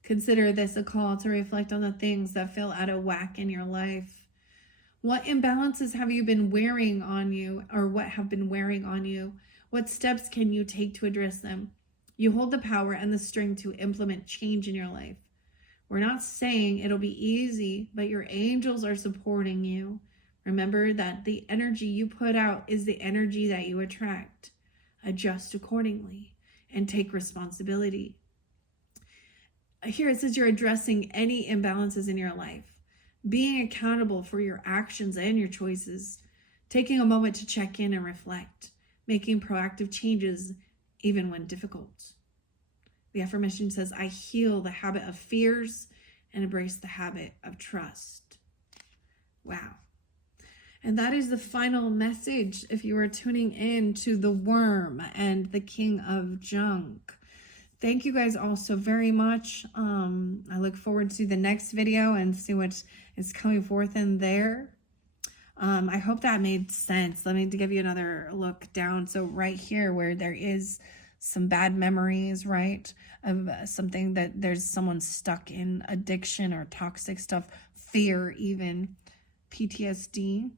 Consider this a call to reflect on the things that feel out of whack in your life. What imbalances have you been wearing on you, or what have been wearing on you? What steps can you take to address them? You hold the power and the strength to implement change in your life. We're not saying it'll be easy, but your angels are supporting you. Remember that the energy you put out is the energy that you attract. Adjust accordingly and take responsibility. Here it says you're addressing any imbalances in your life, being accountable for your actions and your choices, taking a moment to check in and reflect, making proactive changes even when difficult. The affirmation says, I heal the habit of fears and embrace the habit of trust. Wow. And that is the final message if you are tuning in to the Worm and the King of Junk. Thank you guys all so very much. I look forward to the next video and see what is coming forth in there. I hope that made sense. Let me give you another look down. So right here where there is some bad memories, right, of something that there's someone stuck in addiction or toxic stuff, fear, even PTSD.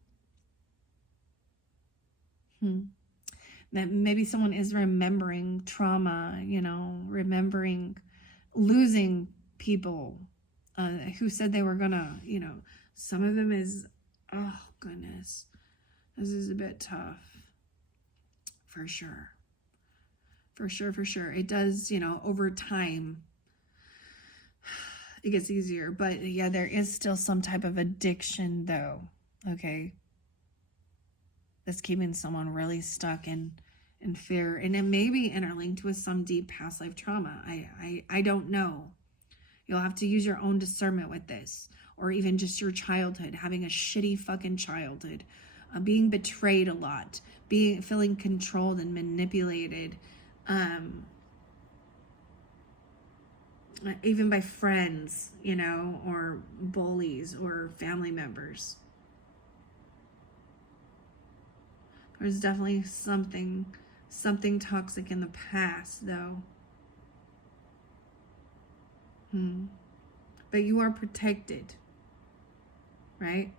That maybe someone is remembering trauma, you know, remembering losing people who said they were gonna, you know, some of them is, oh goodness, this is a bit tough, for sure. For sure. It does, you know, over time, it gets easier. But yeah, there is still some type of addiction though, okay? That's keeping someone really stuck in fear. And it may be interlinked with some deep past life trauma. I don't know. You'll have to use your own discernment with this. Or even just your childhood, having a shitty fucking childhood. Being betrayed a lot. Feeling controlled and manipulated. Even by friends, you know, or bullies or family members. There's definitely something toxic in the past, though. But you are protected, right?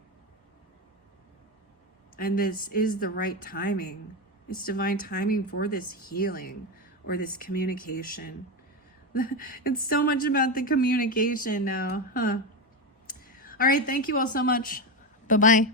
And this is the right timing. It's divine timing for this healing or this communication. It's so much about the communication now, huh? All right, thank you all so much. Bye-bye.